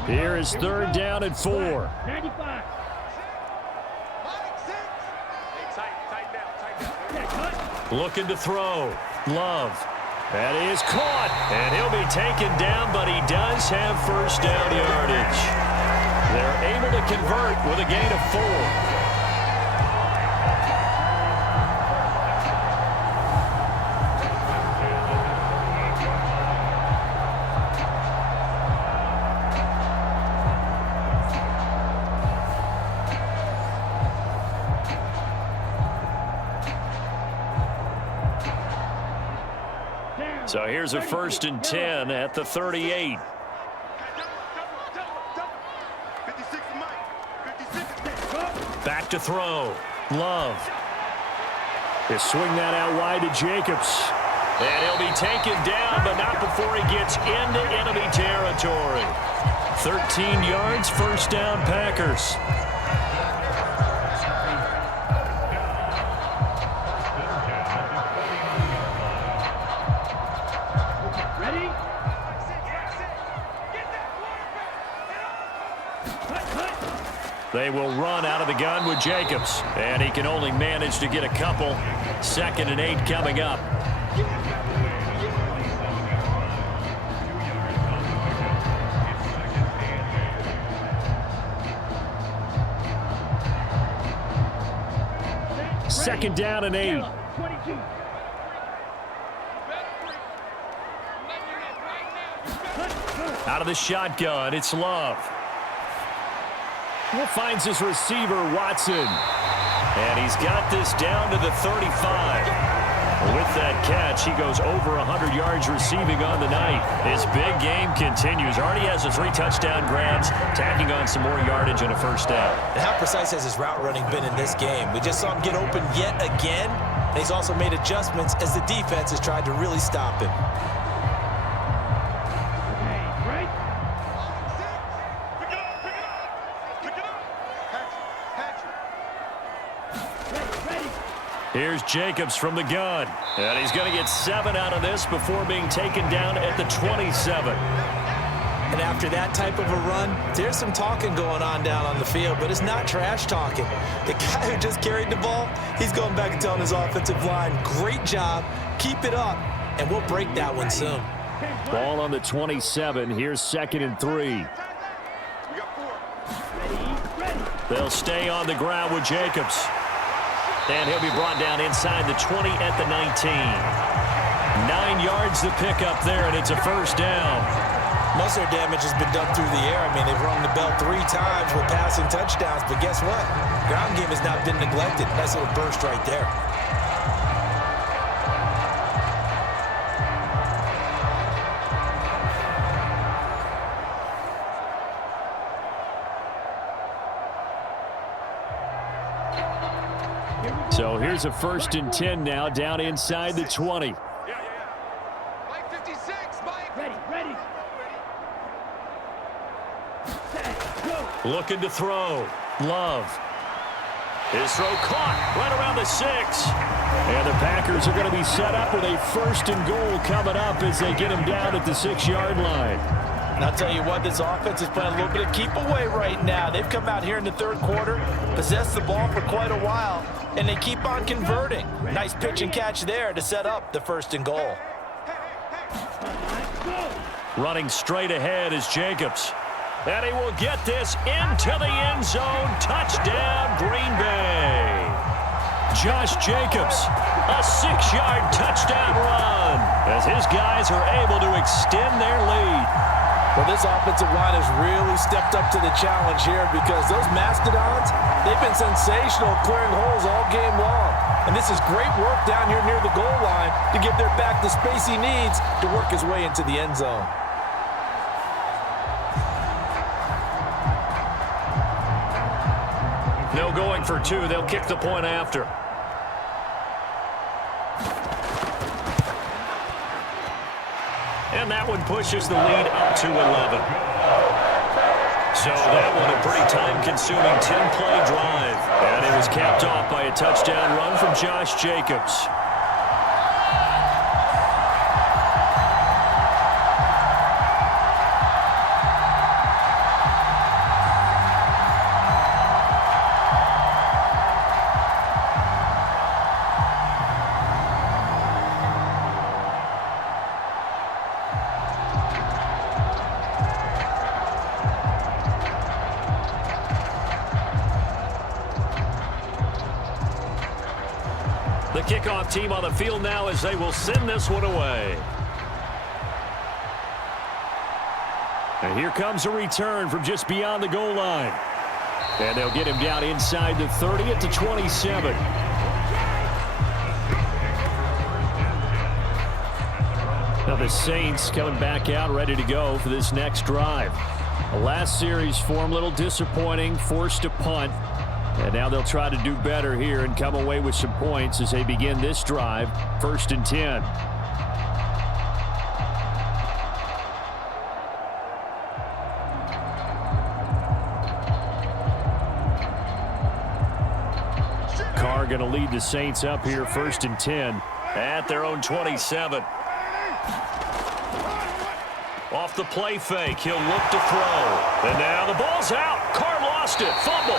Here is 3rd down and 4. 95. Looking to throw. Love. That is caught. And he'll be taken down, but he does have 1st down yardage. They're able to convert with a gain of 4. So here's a 1st and 10 at the 38. Back to throw. Love. They swing that out wide to Jacobs. And he'll be taken down, but not before he gets into enemy territory. 13 yards, 1st down, Packers. They will run out of the gun with Jacobs. And he can only manage to get a couple. 2nd and 8 coming up. Second down and 8. Out of the shotgun, it's Love. Finds his receiver, Watson. And he's got this down to the 35. With that catch, he goes over 100 yards receiving on the night. His big game continues. Already has the 3 touchdown grabs, tacking on some more yardage and a 1st down. And how precise has his route running been in this game? We just saw him get open yet again. And he's also made adjustments as the defense has tried to really stop him. Here's Jacobs from the gun. And he's going to get 7 out of this before being taken down at the 27. And after that type of a run, there's some talking going on down on the field, but it's not trash talking. The guy who just carried the ball, he's going back and telling his offensive line, great job, keep it up, and we'll break that one soon. Ball on the 27. Here's 2nd and 3. They'll stay on the ground with Jacobs. And he'll be brought down inside the 20 at the 19. 9 yards to pick up there, and it's a 1st down. Most of their damage has been done through the air. I mean, they've rung the bell 3 times with passing touchdowns, but guess what? Ground game has not been neglected. Nice little burst right there. So here's a 1st and 10 now, down inside the 20. Mike 56, Mike. Ready. Looking to throw. Love. His throw caught right around the 6. And the Packers are going to be set up with a 1st and goal coming up as they get him down at the 6-yard line. And I'll tell you what, this offense is playing a little bit of keep away right now. They've come out here in the 3rd quarter, possessed the ball for quite a while, and they keep on converting. Nice pitch and catch there to set up the 1st and goal. Running straight ahead is Jacobs. And he will get this into the end zone. Touchdown, Green Bay. Josh Jacobs, a 6-yard touchdown run as his guys are able to extend their lead. Well, this offensive line has really stepped up to the challenge here because those Mastodons, they've been sensational clearing holes all game long. And this is great work down here near the goal line to give their back the space he needs to work his way into the end zone. No going for two. They'll kick the point after. And that one pushes the lead up to 11. So that one a pretty time-consuming 10-play drive. And it was capped off by a touchdown run from Josh Jacobs. The kickoff team on the field now as they will send this one away. And here comes a return from just beyond the goal line. And they'll get him down inside the 30 at the 27. Now the Saints coming back out ready to go for this next drive. The last series for them, a little disappointing, forced to punt. And now they'll try to do better here and come away with some points as they begin this drive, 1st and 10. Carr going to lead the Saints up here, 1st and 10 at their own 27. Off the play fake, he'll look to throw. And now the ball's out. Carr lost it. Fumble.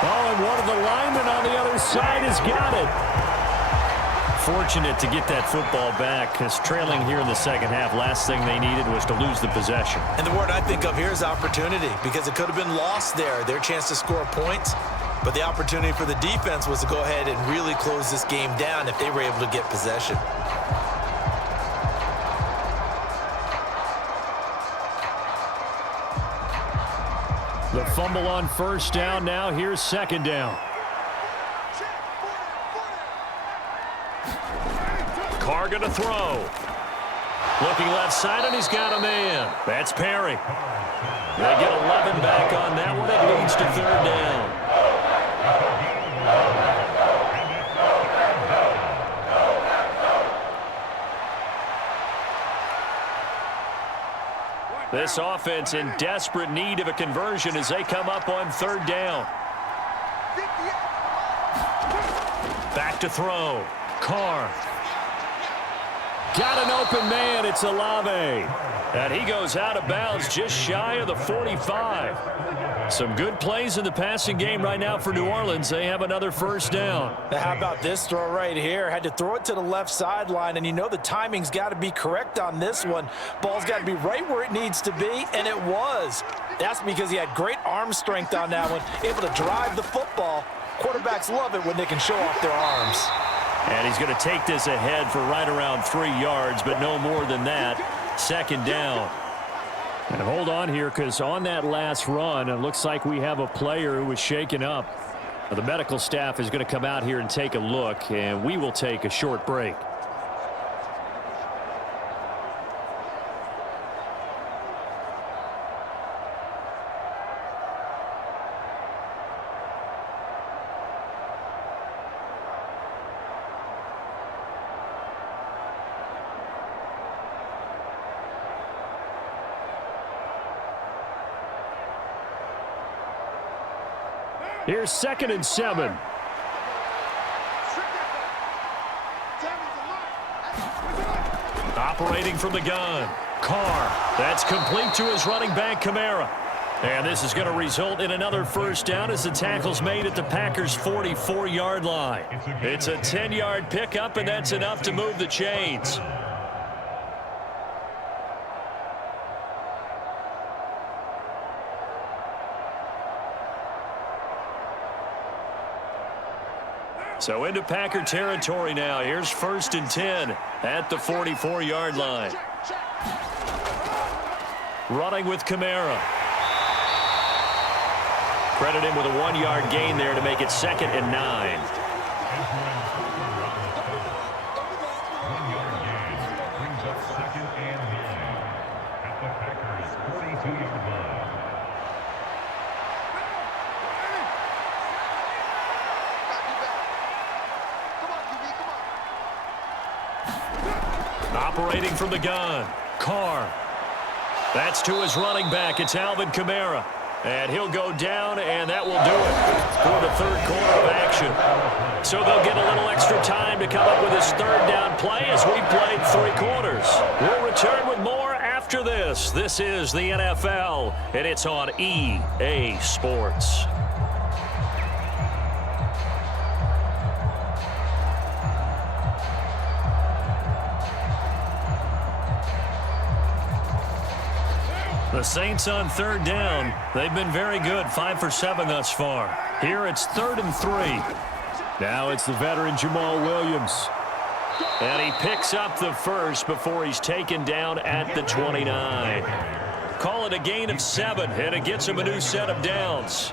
Oh, and one of the linemen on the other side has got it. Fortunate to get that football back, because trailing here in the second half, last thing they needed was to lose the possession. And the word I think of here is opportunity, because it could have been lost there, their chance to score points. But the opportunity for the defense was to go ahead and really close this game down if they were able to get possession. The fumble on 1st down. Now here's 2nd down. Carr going to throw. Looking left side, and he's got a man. That's Perry. They get 11 back on that one. It leads to 3rd down. This offense in desperate need of a conversion as they come up on 3rd down. Back to throw. Carr. Got an open man. It's Olave. And he goes out of bounds just shy of the 45. Some good plays in the passing game right now for New Orleans. They have another 1st down. Now, how about this throw right here? Had to throw it to the left sideline, and you know the timing's got to be correct on this one. Ball's got to be right where it needs to be, and it was. That's because he had great arm strength on that one, able to drive the football. Quarterbacks love it when they can show off their arms. And he's going to take this ahead for right around 3 yards, but no more than that. 2nd down. And hold on here, because on that last run, it looks like we have a player who was shaken up. The medical staff is going to come out here and take a look, and we will take a short break. Here's 2nd and 7. Operating from the gun. Carr. That's complete to his running back, Kamara. And this is going to result in another 1st down as the tackle's made at the Packers' 44-yard line. It's a 10-yard pickup, and that's enough to move the chains. So into Packer territory now. Here's 1st and 10 at the 44-yard line. Running with Kamara. Credit him with a 1-yard gain there to make it 2nd and 9. Operating from the gun, Carr. That's to his running back. It's Alvin Kamara. And he'll go down, and that will do it for the 3rd quarter of action. So they'll get a little extra time to come up with his 3rd down play as we played 3 quarters. We'll return with more after this. This is the NFL, and it's on EA Sports. The Saints on 3rd down. They've been very good, 5 for 7 thus far. Here it's 3rd and 3. Now it's the veteran Jamal Williams. And he picks up the first before he's taken down at the 29. Call it a gain of 7, and it gets him a new set of downs.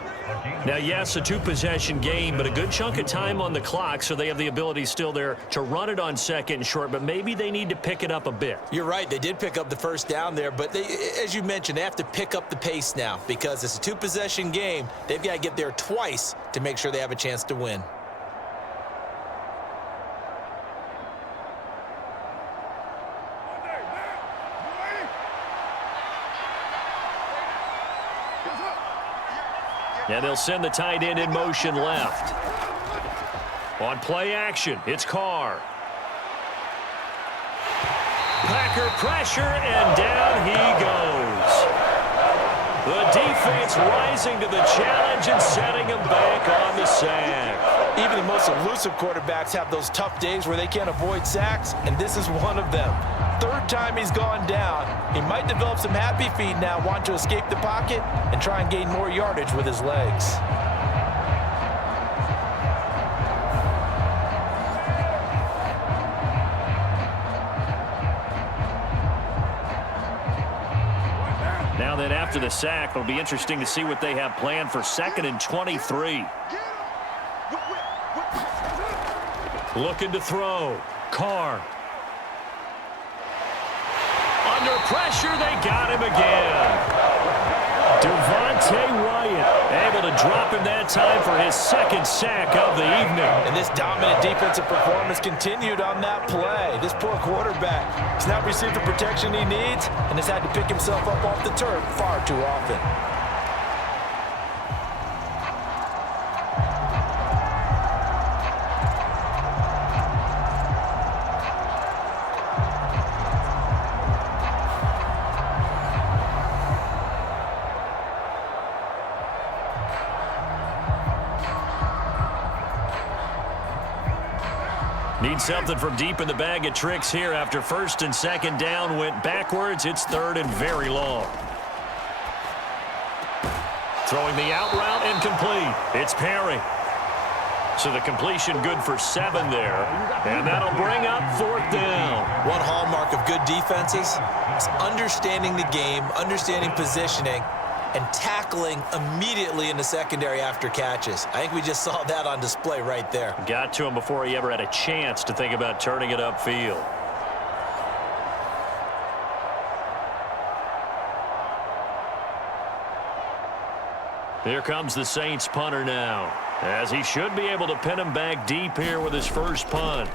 Now, yes, a 2-possession game, but a good chunk of time on the clock, so they have the ability still there to run it on 2nd and short, but maybe they need to pick it up a bit. You're right. They did pick up the 1st down there, but they, as you mentioned, they have to pick up the pace now because it's a 2-possession game. They've got to get there twice to make sure they have a chance to win. And they'll send the tight end in motion left. On play action, it's Carr. Packer pressure, and down he goes. The defense rising to the challenge and setting him back on the sack. Even the most elusive quarterbacks have those tough days where they can't avoid sacks, and this is one of them. 3rd time he's gone down. He might develop some happy feet now, want to escape the pocket and try and gain more yardage with his legs. Now that after the sack, it'll be interesting to see what they have planned for 2nd and 23. Looking to throw. Carr. Under pressure, they got him again. Devontae Wyatt able to drop him that time for his 2nd sack of the evening. And this dominant defensive performance continued on that play. This poor quarterback has not received the protection he needs and has had to pick himself up off the turf far too often. Need something from deep in the bag of tricks here after 1st and 2nd down went backwards. It's 3rd and very long. Throwing the out route incomplete. It's Perry. So the completion good for 7 there. And that'll bring up 4th down. One hallmark of good defenses is understanding the game, understanding positioning, and tackling immediately in the secondary after catches. I think we just saw that on display right there. Got to him before he ever had a chance to think about turning it upfield. Here comes the Saints punter now, as he should be able to pin him back deep here with his first punt.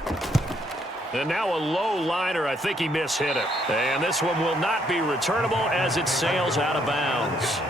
And now a low liner. I think he mishit it. And this one will not be returnable as it sails out of bounds.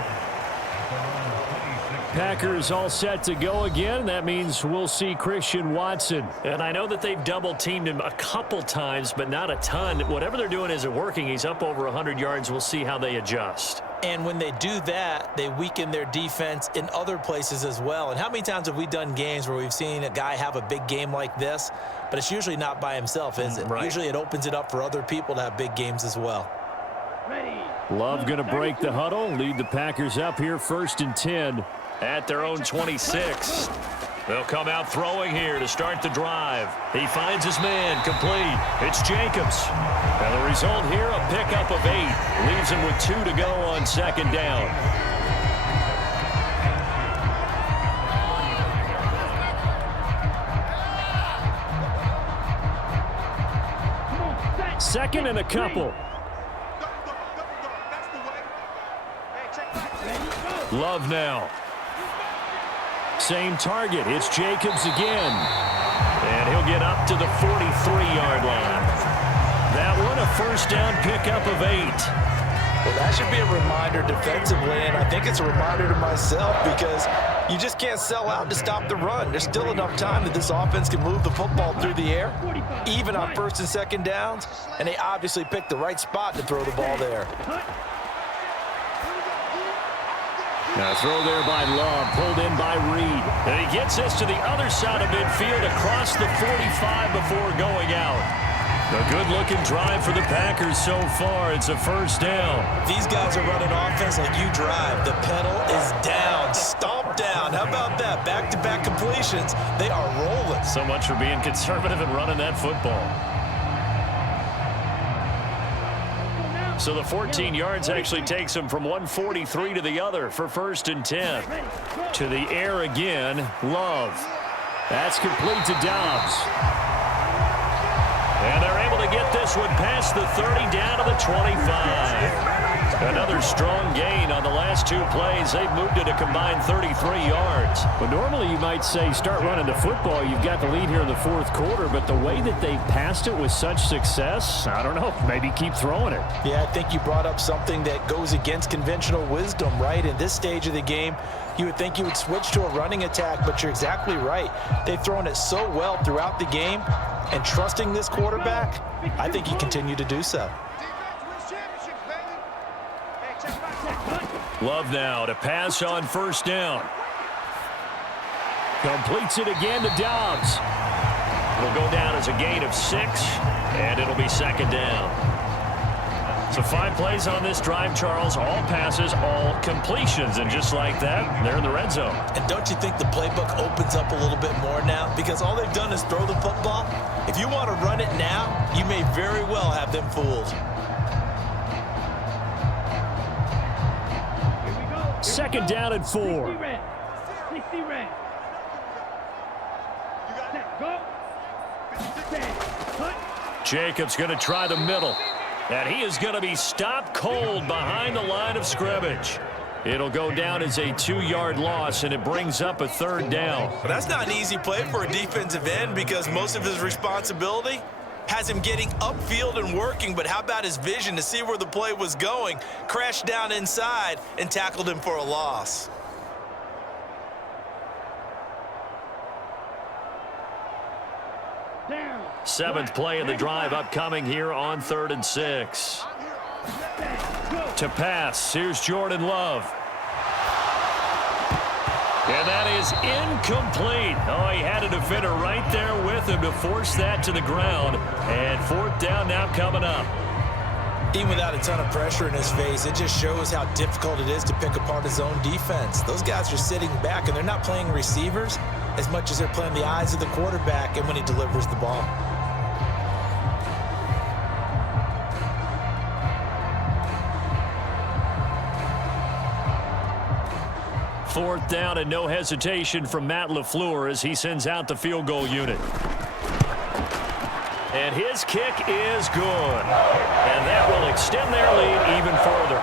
Packers all set to go again. That means we'll see Christian Watson. And I know that they've double-teamed him a couple times, but not a ton. Whatever they're doing isn't working. He's up over 100 yards. We'll see how they adjust. And when they do that, they weaken their defense in other places as well. And how many times have we done games where we've seen a guy have a big game like this, but it's usually not by himself, is it? Right. Usually it opens it up for other people to have big games as well. Love going to break the huddle, lead the Packers up here 1st and 10 at their own 26. They'll come out throwing here to start the drive. He finds his man, complete. It's Jacobs. And the result here, a pickup of 8. Leaves him with 2 to go on second down. Second and a couple. Love now. Same target. It's Jacobs again. And he'll get up to the 43-yard line. That one, a first down pickup of 8. Well, that should be a reminder defensively, and I think it's a reminder to myself because you just can't sell out to stop the run. There's still enough time that this offense can move the football through the air, even on first and second downs, and they obviously picked the right spot to throw the ball there. Now throw there by Love, pulled in by Reed. And he gets this to the other side of midfield across the 45 before going out. A good-looking drive for the Packers so far. It's a first down. These guys are running offense like you drive. The pedal is down, stomp down. How about that? Back-to-back completions. They are rolling. So much for being conservative and running that football. So the 14 yards actually takes him from 143 to the other for first and 10. To the air again, Love. That's complete to Dobbs. And they're able to get this one past the 30 down to the 25. Another strong gain on the last 2 plays. They've moved it a combined 33 yards. Well, normally you might say start running the football. You've got the lead here in the 4th quarter, but the way that they passed it with such success, I don't know, maybe keep throwing it. Yeah, I think you brought up something that goes against conventional wisdom, right? In this stage of the game, you would think you would switch to a running attack, but you're exactly right. They've thrown it so well throughout the game, and trusting this quarterback, I think you continue to do so. Love now to pass on first down. Completes it again to Dobbs. Will go down as a gain of 6, and it'll be second down. So 5 plays on this drive, Charles. All passes, all completions. And just like that, they're in the red zone. And don't you think the playbook opens up a little bit more now? Because all they've done is throw the football. If you want to run it now, you may very well have them fooled. Second down and 4. 60 red. Go. Jacobs going to try the middle. And he is going to be stopped cold behind the line of scrimmage. It'll go down as a 2-yard loss, and it brings up a 3rd down. But that's not an easy play for a defensive end because most of his responsibility has him getting upfield and working, but how about his vision to see where the play was going, crashed down inside, and tackled him for a loss. Down. 7th play of the drive upcoming here on 3rd and 6. To pass, here's Jordan Love. And that is incomplete. Oh, he had a defender right there with him to force that to the ground. And 4th down now coming up. Even without a ton of pressure in his face, it just shows how difficult it is to pick apart his own defense. Those guys are sitting back, and they're not playing receivers as much as they're playing the eyes of the quarterback and when he delivers the ball. Fourth down and no hesitation from Matt LaFleur as he sends out the field goal unit. And his kick is good. And that will extend their lead even further.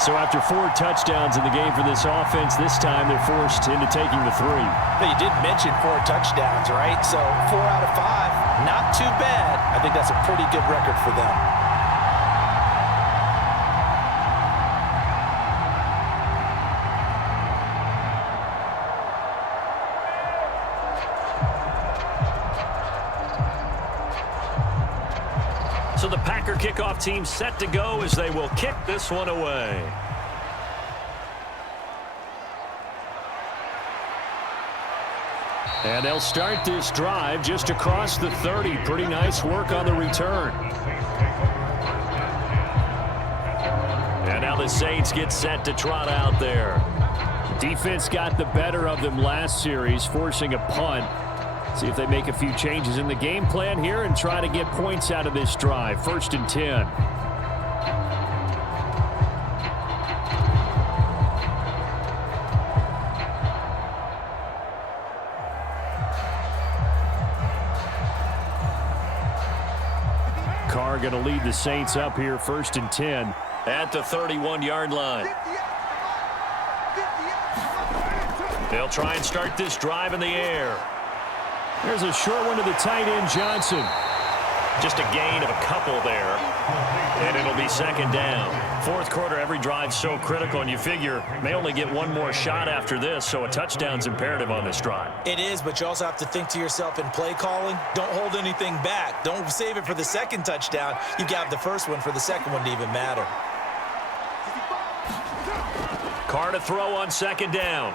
So after 4 touchdowns in the game for this offense, this time they're forced into taking the 3. But you did mention 4 touchdowns, right? So 4 out of 5, not too bad. I think that's a pretty good record for them. So the Packer kickoff team set to go as they will kick this one away. And they'll start this drive just across the 30. Pretty nice work on the return. And the Saints get set to trot out there. Defense got the better of them last series, forcing a punt. See if they make a few changes in the game plan here and try to get points out of this drive. 1st and 10. Carr going to lead the Saints up here, 1st and 10. At the 31-yard line. They'll try and start this drive in the air. There's a short one to the tight end, Johnson. Just a gain of a couple there. And it'll be 2nd down. 4th quarter, every drive's so critical, and you figure may only get one more shot after this, so a touchdown's imperative on this drive. It is, but you also have to think to yourself in play calling, don't hold anything back. Don't save it for the 2nd touchdown. You got the 1st one for the 2nd one to even matter. Carr to throw on 2nd down.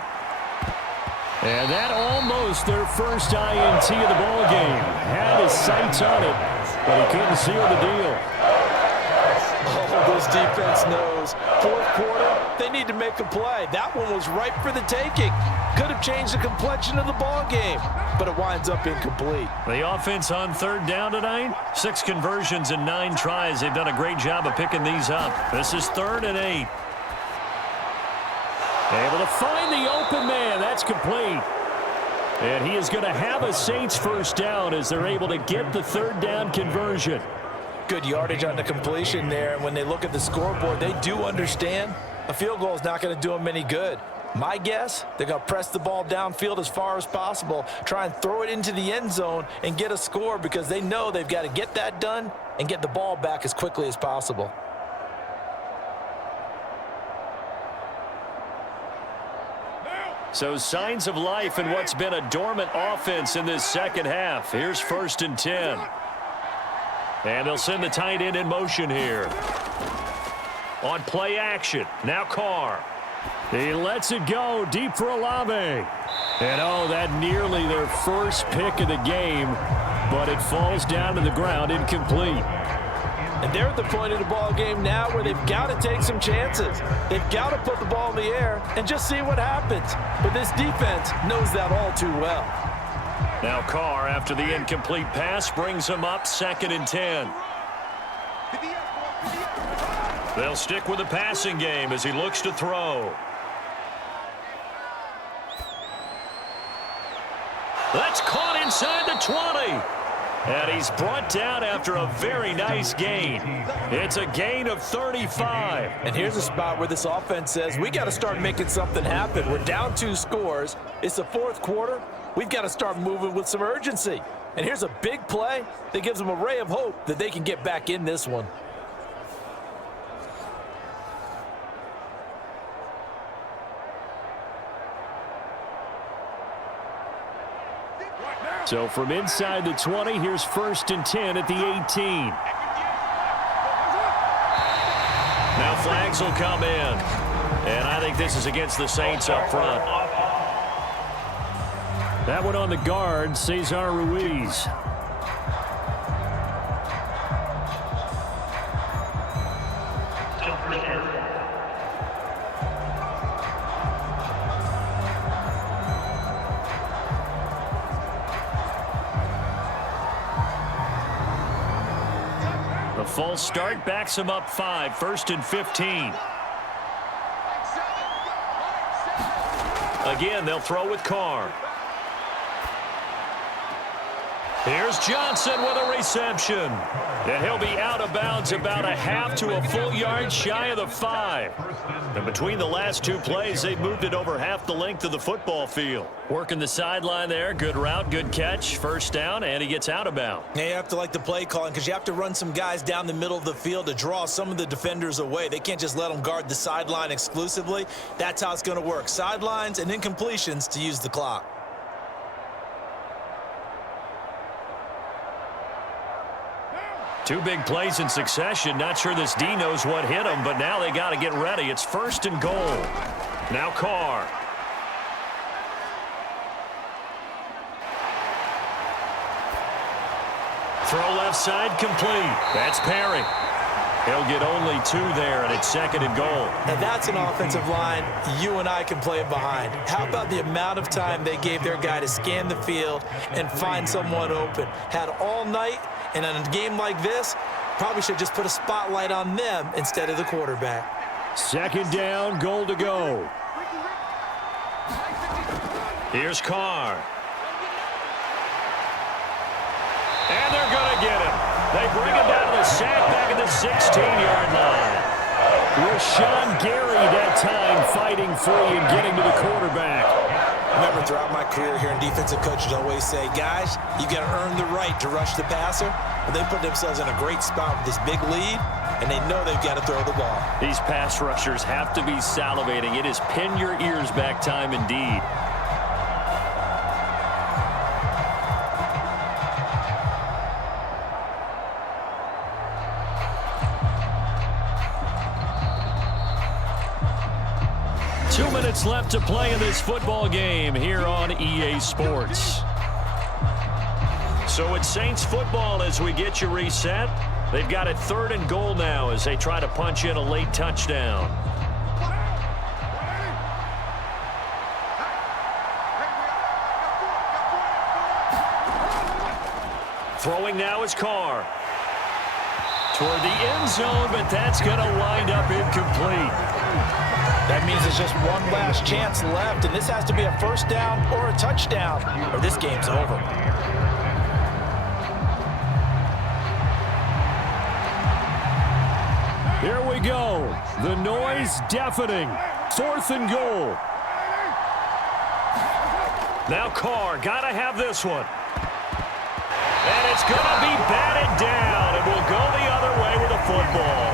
And that almost their first INT of the ball game. Had his sights on it, but he couldn't seal the deal. Oh, this defense knows. 4th quarter, they need to make a play. That one was ripe for the taking. Could have changed the complexion of the ball game, but it winds up incomplete. The offense on 3rd down tonight, 6 conversions and 9 tries. They've done a great job of picking these up. This is 3rd and 8. Able to find the open man. That's complete. And he is going to have a Saints 1st down as they're able to get the 3rd down conversion. Good yardage on the completion there. And when they look at the scoreboard, they do understand a field goal is not going to do them any good. My guess, they're going to press the ball downfield as far as possible, try and throw it into the end zone and get a score because they know they've got to get that done and get the ball back as quickly as possible. So signs of life in what's been a dormant offense in this 2nd half. Here's 1st and 10. And they'll send the tight end in motion here. On play action, now Carr. He lets it go deep for Olave. And oh, that nearly their first pick of the game, but it falls down to the ground incomplete. And they're at the point of the ball game now where they've got to take some chances. They've got to put the ball in the air and just see what happens. But this defense knows that all too well. Now Carr, after the incomplete pass, brings him up 2nd and 10. They'll stick with the passing game as he looks to throw. That's caught inside the 20. And he's brought down after a very nice gain. It's a gain of 35. And here's a spot where this offense says, we got to start making something happen. We're down 2 scores. It's the 4th quarter. We've got to start moving with some urgency. And here's a big play that gives them a ray of hope that they can get back in this one. So from inside the 20, here's 1st and 10 at the 18. Now flags will come in. And I think this is against the Saints up front. That one on the guard, Cesar Ruiz. False start backs him up 5, 1st and 15. Again, they'll throw with Carr. Here's Johnson with a reception. And he'll be out of bounds about a half to a full yard shy of the 5. And between the last 2 plays, they've moved it over half the length of the football field. Working the sideline there. Good route, good catch. 1st down, and he gets out of bounds. Yeah, you have to like the play calling because you have to run some guys down the middle of the field to draw some of the defenders away. They can't just let them guard the sideline exclusively. That's how it's going to work. Sidelines and incompletions to use the clock. Two big plays in succession. Not sure this D knows what hit him, but now they got to get ready. It's 1st and goal. Now Carr. Throw left side complete. That's Perry. He'll get only 2 there, and it's 2nd and goal. And that's an offensive line you and I can play behind. How about the amount of time they gave their guy to scan the field and find someone open? Had all night, and in a game like this, probably should just put a spotlight on them instead of the quarterback. 2nd down, goal to go. Here's Carr. And they're going to get him. They bring him down to the sack back at the 16-yard line. Rashawn Gary that time fighting free and getting to the quarterback. Remember, throughout my career here in defensive coaches always say, guys, you got to earn the right to rush the passer. Well, they put themselves in a great spot with this big lead, and they know they've got to throw the ball. These pass rushers have to be salivating. It is pin your ears back time indeed. Left to play in this football game here on EA Sports. So it's Saints football as we get you reset. They've got it 3rd and goal now as they try to punch in a late touchdown. Throwing now is Carr. Toward the end zone, but that's going to wind up incomplete. That means there's just one last chance left, and this has to be a 1st down or a touchdown, or this game's over. Here we go. The noise deafening. 4th and goal. Now Carr, gotta have this one. And it's gonna be batted down, and we'll go the other way with the football.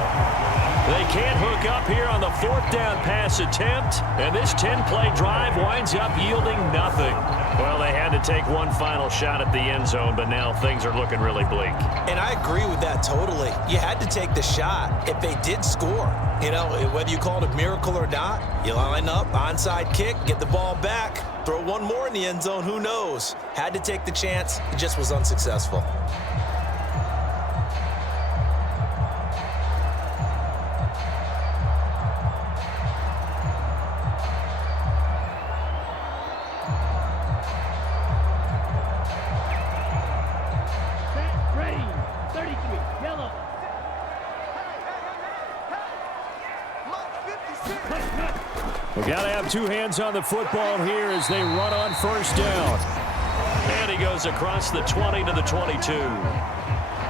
They can't hook up here on the 4th down pass attempt, and this 10-play drive winds up yielding nothing. Well, they had to take one final shot at the end zone, but now things are looking really bleak. And I agree with that totally. You had to take the shot if they did score. You know, whether you call it a miracle or not, you line up, onside kick, get the ball back, throw one more in the end zone, who knows? Had to take the chance, it just was unsuccessful. We got to have 2 hands on the football here as they run on 1st down. And he goes across the 20 to the 22.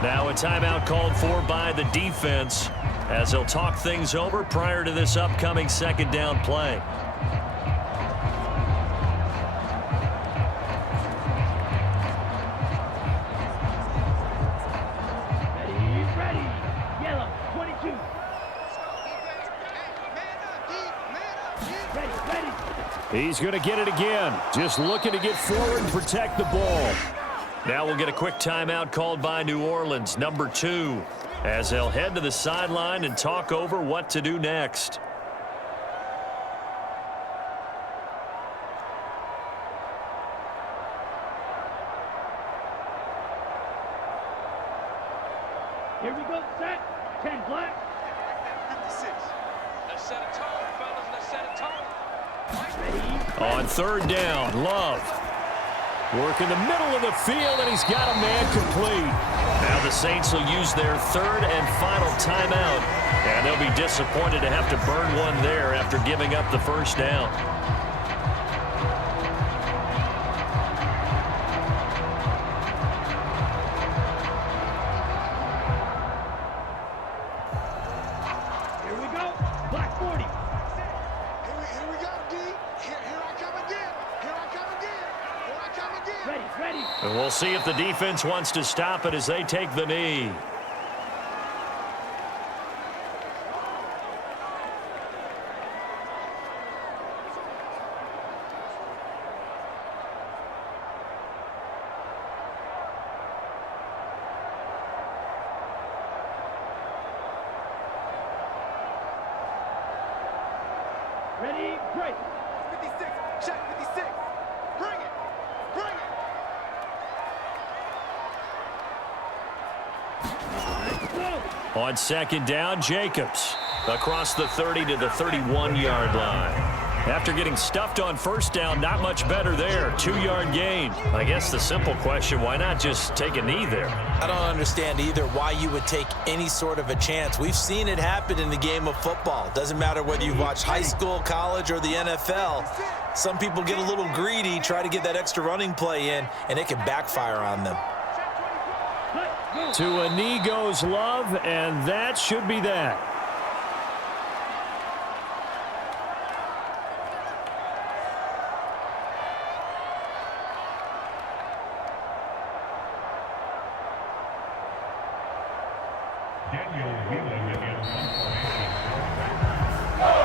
Now a timeout called for by the defense as they'll talk things over prior to this upcoming 2nd down play. Ready. Yellow, 22. He's going to get it again. Just looking to get forward and protect the ball. Now we'll get a quick timeout called by New Orleans, number 2, as they'll head to the sideline and talk over what to do next. Here we go, set. 10 black. 56. Let's set a tone, fellas. Let's set a tone. On 3rd down, Love. Work in the middle of the field, and he's got a man complete. Now the Saints will use their 3rd and final timeout, and they'll be disappointed to have to burn one there after giving up the 1st down. Here we go. Black 40. Here we go, D. Here I come again. Here I come again. Here I come again. Ready. And we'll see if the defense wants to stop it as they take the knee. Ready, break. 56. Check 56. Bring it. Bring it. Let's go. On second down, Jacobs across the 30 to the 31-yard line. After getting stuffed on first down, not much better there. 2-yard gain. I guess the simple question, why not just take a knee there? I don't understand either why you would take any sort of a chance. We've seen it happen in the game of football. Doesn't matter whether you watch high school, college, or the NFL. Some people get a little greedy, try to get that extra running play in, and it can backfire on them. To a knee goes Love, and that should be that.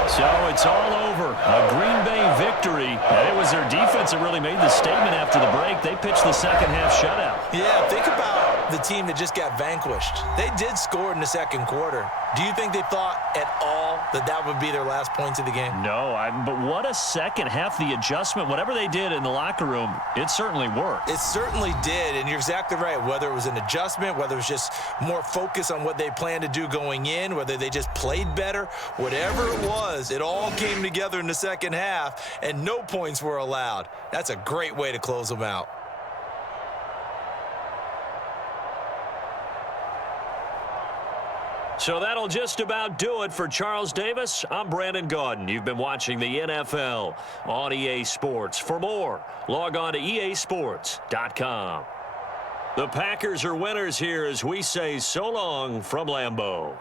So it's all over. A Green Bay victory. And it was their defense that really made the statement after the break. They pitched the second half shutout. Yeah, think about the team that just got vanquished. They did score in the second quarter. Do you think they thought at all that that would be their last points of the game? No, but what a second half. The adjustment, whatever they did in the locker room, it certainly worked. It certainly did, and you're exactly right. Whether it was an adjustment, whether it was just more focus on what they planned to do going in, whether they just played better, whatever it was, it all came together in the second half, and no points were allowed. That's a great way to close them out. So that'll just about do it for Charles Davis. I'm Brandon Gaudin. You've been watching the NFL on EA Sports. For more, log on to easports.com. The Packers are winners here as we say so long from Lambeau.